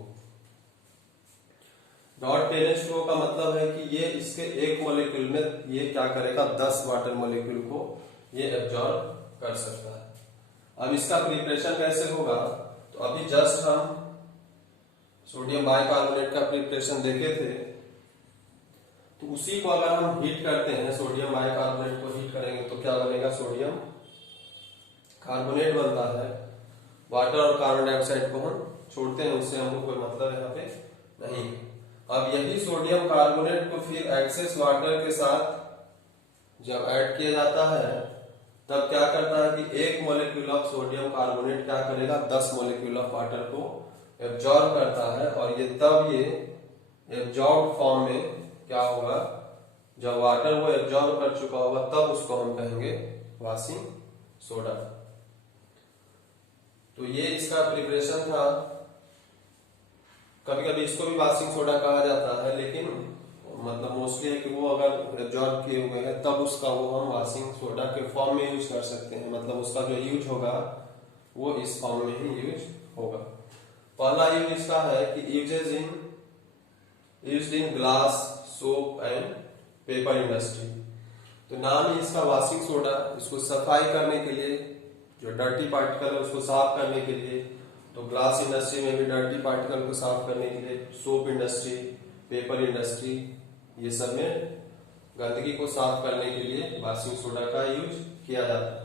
.10H2O का मतलब है कि ये इसके एक मोलिक्यूल में ये क्या करेगा, 10 वाटर मोलिक्यूल को ये एब्जॉर्ब कर सकता है। अब इसका प्रिपरेशन कैसे होगा, तो अभी जस्ट हम सोडियम बाइकार्बोनेट का प्रिपरेशन देखे थे, तो उसी को अगर हम हीट करते हैं, सोडियम बाइकार्बोनेट को हीट करेंगे तो क्या बनेगा, सोडियम कार्बोनेट बनता है। वाटर और कार्बन डाइऑक्साइड को हम छोड़ते हैं, उससे हमको कोई मतलब यहाँ पे नहीं। अब यही सोडियम कार्बोनेट को फिर एक्सेस वाटर के साथ जब ऐड किया जाता है तब क्या करता है कि 1 मोलिक्यूल ऑफ सोडियम कार्बोनेट क्या करेगा, 10 मोलिक्यूल ऑफ वाटर को एब्जॉर्ब करता है। और ये तब ये एब्जॉर्ब फॉर्म में क्या होगा, जब वाटर वो एब्जॉर्ब कर चुका होगा तब उसको हम कहेंगे वॉशिंग सोडा। तो ये इसका प्रिपरेशन था। कभी कभी इसको भी वॉशिंग सोडा कहा जाता है, लेकिन मतलब मोस्टली है कि वो अगर एब्जॉर्ब किए हुए हैं तब उसका वो हम वॉशिंग सोडा के फॉर्म में यूज कर सकते हैं। मतलब उसका जो यूज होगा वो इस फॉर्म में ही यूज होगा। पहला यूज इसका है कि used in glass, soap and paper industry. तो नाम ही इसका वॉशिंग सोडा, इसको सफाई करने के लिए, जो डर्टी पार्टिकल है उसको साफ करने के लिए, तो ग्लास इंडस्ट्री में भी डर्टी पार्टिकल को साफ करने के लिए, सोप इंडस्ट्री, पेपर इंडस्ट्री, ये सब में गंदगी को साफ करने के लिए वॉशिंग सोडा का यूज किया जाता है।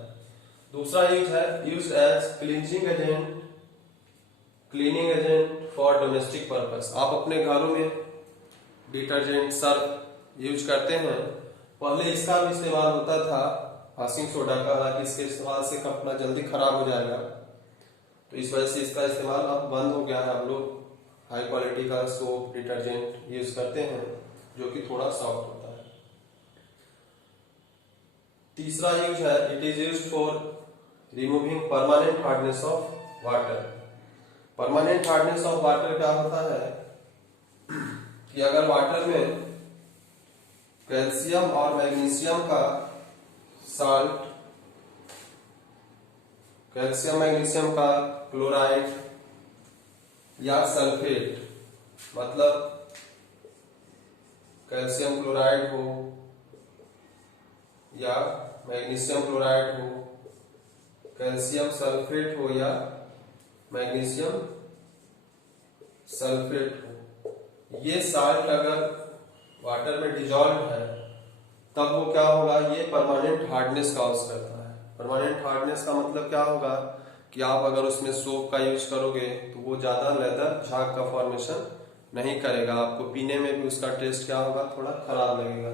दूसरा यूज है use as cleaning agent for domestic purpose. आप अपने घरों में डिटर्जेंट, सर्फ यूज करते हैं, पहले इसका भी इस्तेमाल होता था वॉशिंग सोडा का, हालांकि इसके इस्तेमाल से कपड़ा जल्दी खराब हो जाएगा, तो इस वजह से इसका इस्तेमाल अब बंद हो गया है। हम लोग हाई क्वालिटी का सोप, डिटर्जेंट यूज करते हैं जो कि थोड़ा सॉफ्ट होता है। तीसरा यूज है it is used for removing permanent hardness of water. Permanent hardness of water क्या होता है कि अगर वाटर में कैल्शियम और मैग्नीशियम का साल्ट, कैल्शियम मैग्नीशियम का क्लोराइड या सल्फेट, मतलब कैल्शियम क्लोराइड हो या मैग्नीशियम क्लोराइड हो, कैल्शियम सल्फेट हो या मैग्नीशियम सल्फेट हो, ये साल्ट अगर वाटर में डिजॉल्व है तब वो क्या होगा, ये परमानेंट हार्डनेस कॉज करता है। परमानेंट हार्डनेस का मतलब क्या होगा कि आप अगर उसमें सोप का यूज करोगे तो वो ज्यादा लेदर झाग का फॉर्मेशन नहीं करेगा, आपको पीने में भी उसका टेस्ट क्या होगा, थोड़ा खराब लगेगा।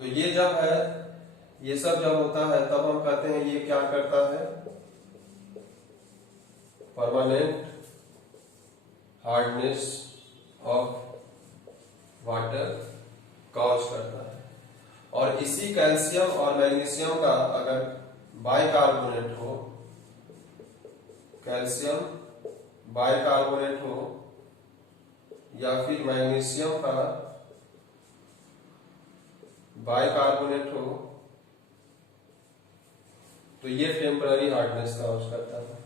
तो ये जब है, ये सब जब होता है तब हम कहते हैं ये क्या करता है, permanent hardness of water cause करता है। और इसी कैल्शियम और मैग्नीशियम का अगर बाइकार्बोनेट हो, कैल्शियम बाइकार्बोनेट हो या फिर मैग्नीशियम का बाइकार्बोनेट हो, तो ये टेम्पररी हार्डनेस कॉज करता है।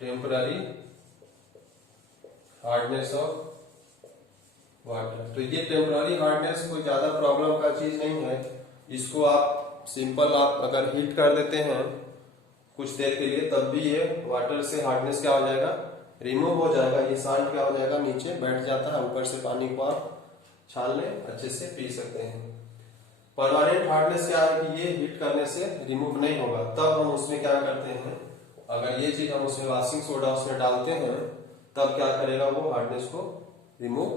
Temporary hardness of water. तो ये टेम्पररी हार्डनेस कोई ज्यादा प्रॉब्लम का चीज नहीं है। इसको आप सिंपल आप अगर हीट कर देते हैं कुछ देर के लिए, तब भी ये वाटर से हार्डनेस क्या हो जाएगा, रिमूव हो जाएगा। ये साल्ट क्या हो जाएगा, नीचे बैठ जाता है। ऊपर से पानी को आप छान ले, अच्छे से पी सकते हैं। परमानेंट हार्डनेस क्या है कि ये हीट करने से रिमूव नहीं होगा। तब हम उसमें क्या करते हैं, अगर ये चीज हम उसमें वॉशिंग सोडा उसमें डालते हैं, तब क्या करेगा, वो हार्डनेस को रिमूव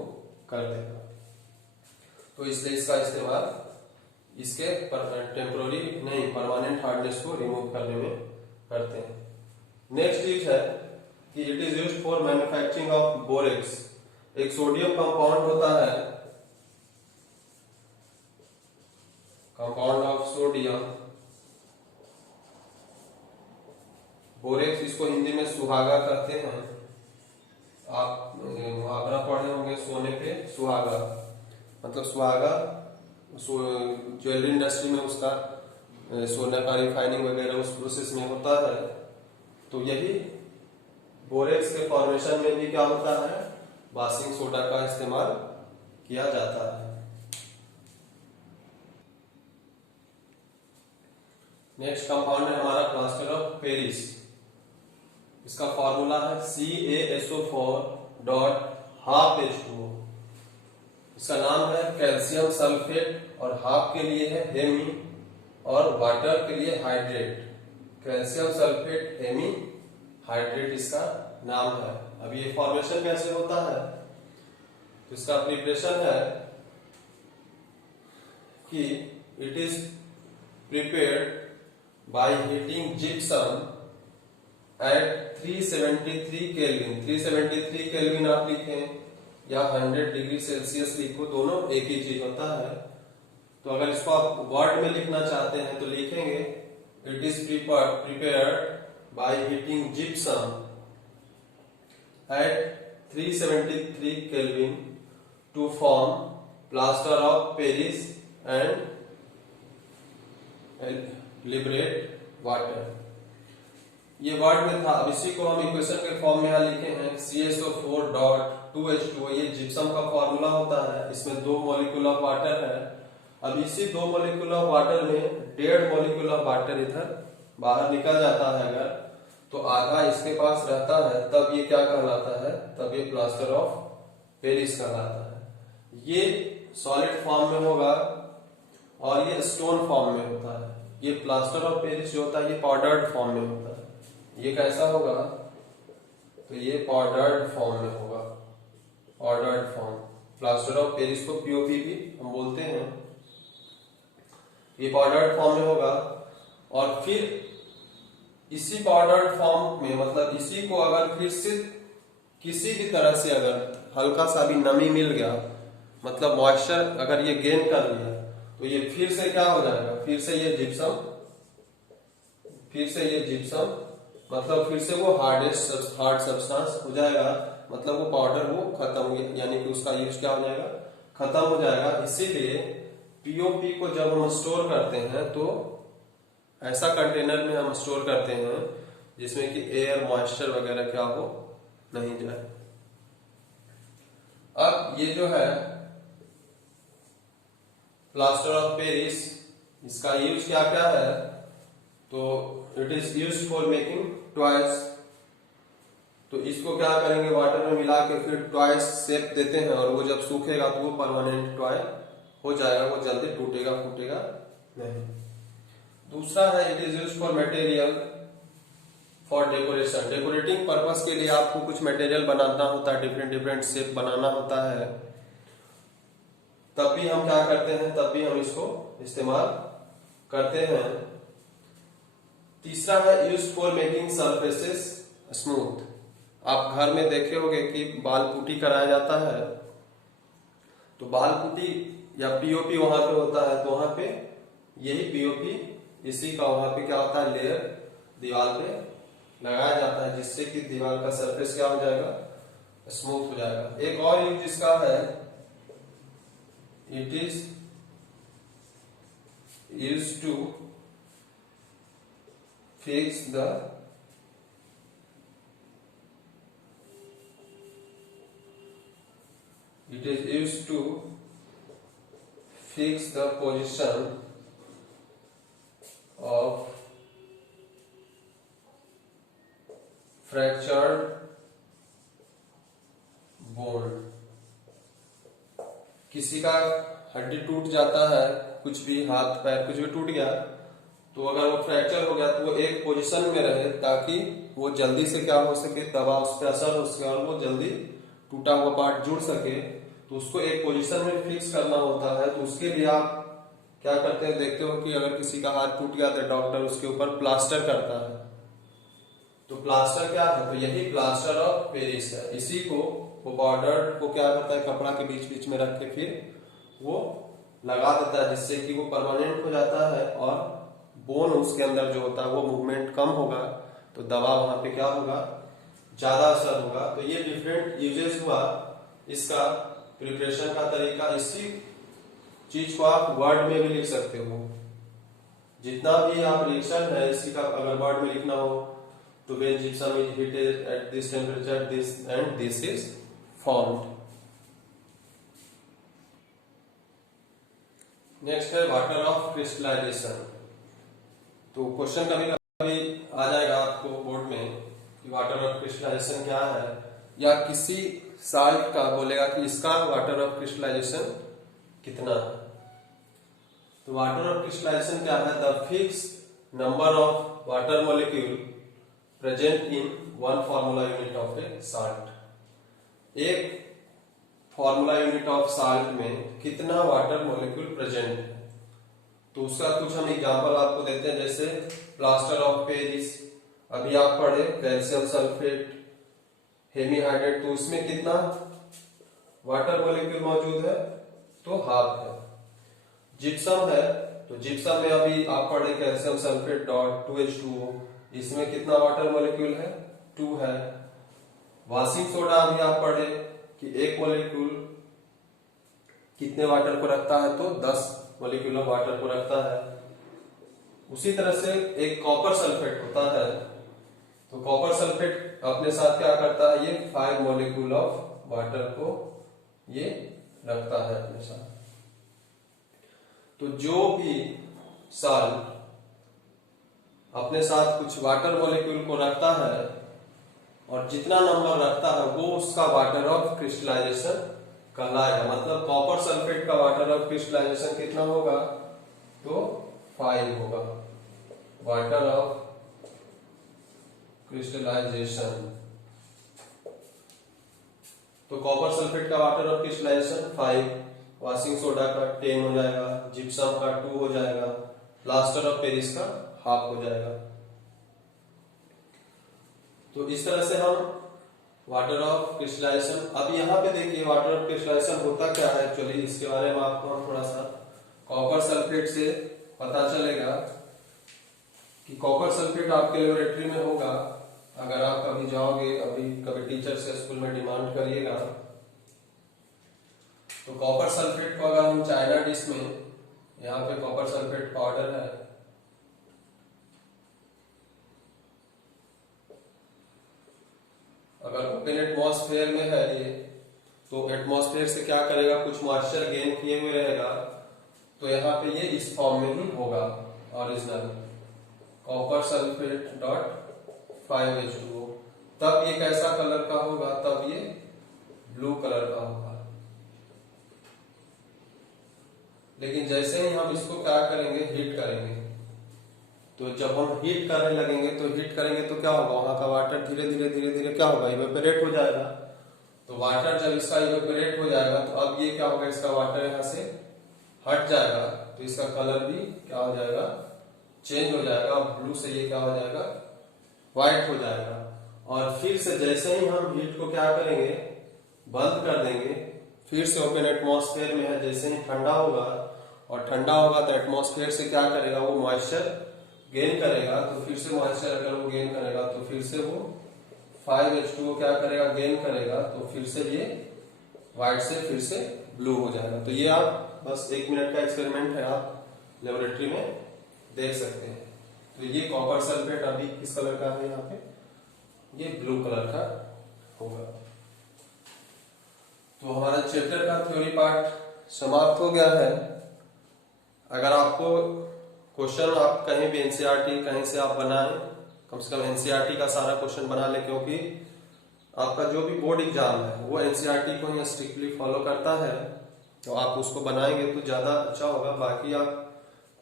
कर देगा। तो इसलिए इसका इस्तेमाल इसके टेम्पोररी नहीं, परमानेंट हार्डनेस को रिमूव करने में करते हैं। नेक्स्ट चीज है कि it is used for manufacturing of borax. एक सोडियम कंपाउंड होता है, कंपाउंड ऑफ सोडियम बोरेक्स, इसको हिंदी में सुहागा कहते हैं। आप मुहावरा पढ़े होंगे, सोने पे सुहागा, मतलब सुहागा ज्वेलरी इंडस्ट्री में उसका सोने का रिफाइनिंग वगैरह उस प्रोसेस में होता है। तो यही बोरेक्स के फॉर्मेशन में भी क्या होता है, वॉशिंग सोडा का इस्तेमाल किया जाता है। नेक्स्ट कंपाउंड है हमारा प्लास्टर ऑफ पेरिस। इसका फॉर्मूला है CaSO4.12H2O। इसका नाम है कैल्शियम सल्फेट, और हाफ के लिए है हेमी, और वाटर के लिए hydrate. Calcium sulphate hemi hydrate इसका नाम है। अब ये फॉर्मेशन कैसे होता है, तो इसका प्रिपरेशन है कि it is prepared by heating gypsum at 373 kelvin. 373 kelvin आप लिखें या 100 डिग्री सेल्सियस लिखो, दोनों एक ही चीज होता है। तो अगर इसको आप वर्ड में लिखना चाहते हैं तो लिखेंगे it is prepared by heating gypsum at 373 kelvin to form plaster of Paris and liberate water. ये वर्ड में था। अब इसी को हम इक्वेशन के फॉर्म में यहाँ लिखे हैं CaSO4.2H2O। ये जिप्सम का फॉर्मूला होता है। इसमें 2 मॉलिक्यूल ऑफ वाटर है। अब इसी 2 मॉलिक्यूल ऑफ वाटर में 1.5 मॉलिक्यूल ऑफ वाटर इधर बाहर निकल जाता है अगर, तो आधा इसके पास रहता है, तब ये क्या कहलाता है, तब ये प्लास्टर ऑफ पेरिस कहलाता है। ये सॉलिड फॉर्म में होगा और ये स्टोन फॉर्म में होता है। ये प्लास्टर ऑफ पेरिस जो होता है ये पाउडर्ड फॉर्म में होता है। ये कैसा होगा, तो ये पाउडर्ड फॉर्म में होगा, powdered form. Plaster of Paris को पीओपी भी हम बोलते हैं। ये पाउडर्ड फॉर्म में होगा, और फिर इसी पाउडर्ड फॉर्म में, मतलब इसी को अगर फिर से किसी भी तरह से अगर हल्का सा भी नमी मिल गया, मतलब मॉइस्चर अगर ये गेन कर लिया, तो ये फिर से क्या हो जाएगा, फिर से ये जिप्सम मतलब फिर से वो हार्ड सब्सटेंस हो जाएगा। मतलब वो पाउडर वो खत्म हो गया, यानी कि उसका यूज क्या हो जाएगा, खत्म हो जाएगा। इसीलिए पीओपी को जब हम स्टोर करते हैं तो ऐसा कंटेनर में हम स्टोर करते हैं जिसमें कि एयर मॉइस्चर वगैरह क्या हो नहीं जाए। अब ये जो है प्लास्टर ऑफ पेरिस, इसका यूज क्या क्या है, तो it is use for making toys. तो इसको क्या करेंगे, वाटर में मिला के फिर टॉयज शेप देते हैं, और वो जब सूखेगा तो वो परमानेंट टॉय हो जाएगा, वो जल्दी टूटेगा फूटेगा नहीं। दूसरा है it is use for material for decoration. Decorating purpose के लिए आपको कुछ मटेरियल बनाना होता है, डिफरेंट शेप बनाना होता है, तब भी हम क्या करते हैं, तब भी हम इसको इस्तेमाल करते हैं। तीसरा है use for making surfaces smooth. आप घर में देखे होंगे कि बाल पुट्टी कराया जाता है, तो बाल पुट्टी या पीओपी वहां पे होता है, तो वहां पे यही पीओपी इसी का वहां पे क्या होता है, लेयर दीवार पे लगाया जाता है, जिससे कि दीवार का सरफेस क्या हो जाएगा, स्मूथ हो जाएगा। एक और यूज इसका है, it is used to fix the it is used fix the position of fractured bone। किसी का हड्डी टूट जाता है, कुछ भी हाथ पैर कुछ भी टूट गया, तो अगर वो फ्रैक्चर हो गया तो वो एक पोजीशन में रहे ताकि वो जल्दी से क्या हो सके, दवा उस पर असर हो सके और वो जल्दी टूटा हुआ पार्ट जुड़ सके। तो उसको एक पोजीशन में फिक्स करना होता है। तो उसके लिए आप क्या करते हैं, देखते हो कि अगर किसी का हाथ टूट गया तो डॉक्टर उसके ऊपर प्लास्टर करता है। तो प्लास्टर क्या है, तो यही प्लास्टर ऑफ पेरिस है। इसी को वो पाउडर को क्या करता है, कपड़ा के बीच बीच में रख के फिर वो लगा देता है, जिससे कि वो परमानेंट हो जाता है और बोन उसके अंदर जो होता है वो मूवमेंट कम होगा, तो दवा वहां पे क्या होगा, ज्यादा असर होगा। तो ये डिफरेंट यूजेस हुआ इसका, प्रिपरेशन का तरीका। इसी चीज को आप वर्ड में भी लिख सकते हो। जितना भी आप रिएक्शन है इसी का अगर वर्ड में लिखना हो तो when gypsum is heated at this temperature this and this is formed। Next है वाटर ऑफ क्रिस्टलाइजेशन। तो क्वेश्चन कभी कभी आ जाएगा आपको बोर्ड में कि वाटर ऑफ क्रिस्टलाइजेशन क्या है, या किसी साल्ट का बोलेगा कि इसका वाटर ऑफ क्रिस्टलाइजेशन कितना है। तो वाटर ऑफ क्रिस्टलाइजेशन क्या है, the fix number of water molecule present in one formula unit of A salt. एक फॉर्मूला यूनिट ऑफ साल्ट में कितना वाटर मॉलिक्यूल प्रेजेंट है। तो उसका कुछ हम एग्जांपल आपको देते हैं, जैसे प्लास्टर ऑफ पेरिस अभी आप पढ़े, कैल्शियम सल्फेट, हेमीहाइड्रेट, तो उसमें कितना वाटर मॉलिक्यूल मौजूद है, तो हाफ है। जिप्सम है तो जिप्सम में अभी आप पढ़े कैल्शियम सल्फेट डॉट 2H2O, इसमें कितना वाटर मॉलिक्यूल है, 2 है। वॉशिंग सोडा अभी आप पढ़े कि एक मॉलिक्यूल कितने वाटर को रखता है, तो 10 मॉलिक्यूल ऑफ वाटर को रखता है। उसी तरह से एक कॉपर सल्फेट होता है, तो कॉपर सल्फेट अपने साथ क्या करता है, ये 5 मॉलिक्यूल ऑफ वाटर को ये रखता है अपने साथ। तो जो भी साल्ट अपने साथ कुछ वाटर मॉलिक्यूल को रखता है और जितना नंबर रखता है वो उसका वाटर ऑफ क्रिस्टलाइजेशन कहलाएगा। मतलब कॉपर सल्फेट का वाटर ऑफ क्रिस्टलाइजेशन कितना होगा, तो 5 होगा वाटर ऑफ क्रिस्टलाइजेशन। तो कॉपर सल्फेट का water of crystallisation 5, washing soda का 10 हो जाएगा, जिप्सम का 2 हो जाएगा, प्लास्टर ऑफ पेरिस का हाफ हो जाएगा। तो इस तरह से हम वाटर ऑफ क्रिस्टलाइजेशन, अब यहाँ पे देखिए वाटर ऑफ क्रिस्टलाइजेशन होता क्या है एक्चुअली, इसके बारे में आपको हम थोड़ा सा कॉपर सल्फेट से पता चलेगा कि कॉपर सल्फेट आपके लेबोरेटरी में होगा। अगर आप कभी जाओगे, अभी कभी टीचर से स्कूल में डिमांड करिएगा, तो कॉपर सल्फेट को अगर हम चाइना डिश में, यहाँ पे कॉपर सल्फेट पाउडर है, अगर ओपन एटमॉस्फेयर में है ये, तो एटमॉस्फेयर से क्या करेगा, कुछ मॉइस्चर गेन किए हुए रहेगा, तो यहाँ पे ये इस फॉर्म में ही होगा original copper sulphate dot 5H2O। तब ये कैसा कलर का होगा, तब ये ब्लू कलर का होगा। लेकिन जैसे ही हम इसको क्या करेंगे, हीट करेंगे, तो जब हम हीट करने लगेंगे तो क्या होगा, वहां का वाटर धीरे धीरे क्या होगा, इवेपोरेट हो जाएगा। तो वाटर जब इसका इवेपोरेट हो जाएगा तो अब ये क्या होगा, इसका वाटर यहाँ से हट जाएगा, तो इसका कलर भी क्या हो जाएगा, चेंज हो जाएगा। ब्लू से ये क्या हो जाएगा, व्हाइट हो जाएगा। और फिर से जैसे ही हम हीट को क्या करेंगे, बंद कर देंगे, फिर से ओपन एटमॉस्फेयर में है, जैसे ही ठंडा होगा, और ठंडा होगा तो एटमॉस्फेयर से क्या करेगा, वो मॉइस्चर गेन करेगा। तो फिर से मॉइस्चर अगर वो गेन करेगा तो फिर से वो 5H2O क्या करेगा, गेन करेगा, तो फिर से ये व्हाइट से फिर से ब्लू हो जाएगा। तो ये आप बस 1 मिनट का एक्सपेरिमेंट है, आप लेबोरेटरी में देख सकते हैं। तो ये कॉपर सल्फेट अभी किस कलर का है, यहाँ पे ये ब्लू कलर का होगा। तो हमारा चैप्टर का थ्योरी पार्ट समाप्त हो गया है। अगर आपको क्वेश्चन आप कहीं भी एनसीईआरटी कहीं से आप बनाएं, कम से कम एनसीईआरटी का सारा क्वेश्चन बना ले, क्योंकि आपका जो भी बोर्ड एग्जाम है वो एनसीईआरटी को ही स्ट्रिक्टली फॉलो करता है, तो आप उसको बनाएंगे तो ज्यादा अच्छा होगा। बाकी आप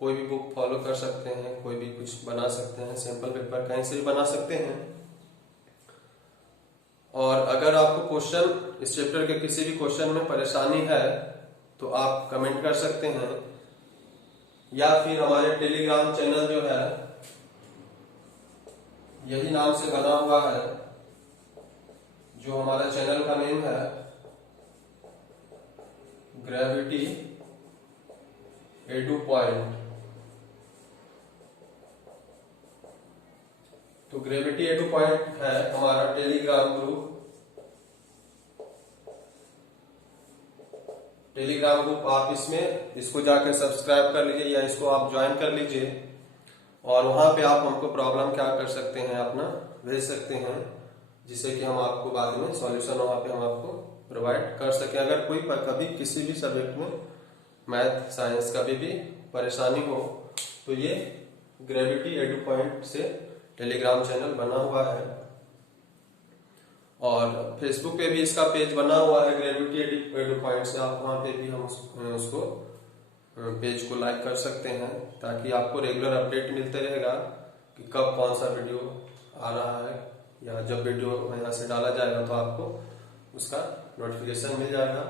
कोई भी बुक फॉलो कर सकते हैं, कोई भी कुछ बना सकते हैं, सैंपल पेपर कहीं से भी बना सकते हैं। और अगर आपको क्वेश्चन इस चैप्टर के किसी भी क्वेश्चन में परेशानी है तो आप कमेंट कर सकते हैं, या फिर हमारे टेलीग्राम चैनल जो है यही नाम से बना हुआ है, जो हमारा चैनल का नेम है ग्रेविटी एडू पॉइंट। तो ग्रेविटी एडू पॉइंट है हमारा टेलीग्राम ग्रुप। आप इसको जाकर सब्सक्राइब कर लीजिए या इसको आप ज्वाइन कर लीजिए, और वहां पे आप हमको प्रॉब्लम क्या कर सकते हैं अपना भेज सकते हैं, जिससे कि हम आपको बाद में सॉल्यूशन वहां पे हम आपको प्रोवाइड कर सकें। अगर कोई कभी किसी भी सब्जेक्ट में मैथ साइंस कभी भी परेशानी हो तो ये ग्रेविटी एडू पॉइंट से टेलीग्राम चैनल बना हुआ है, और फेसबुक पे भी इसका पेज बना हुआ है ग्रेविटी एडू पॉइंट से। आप वहां पे भी हम उसको पेज को लाइक कर सकते हैं, ताकि आपको रेगुलर अपडेट मिलते रहेगा कि कब कौन सा वीडियो आ रहा है, या जब वीडियो यहाँ से डाला जाएगा तो आपको उसका नोटिफिकेशन मिल जाएगा।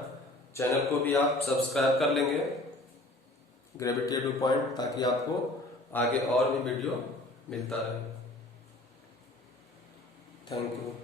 चैनल को भी आप सब्सक्राइब कर लेंगे ग्रेविटी एडू पॉइंट, ताकि आपको आगे और भी वीडियो मिलता रहे। Thank you.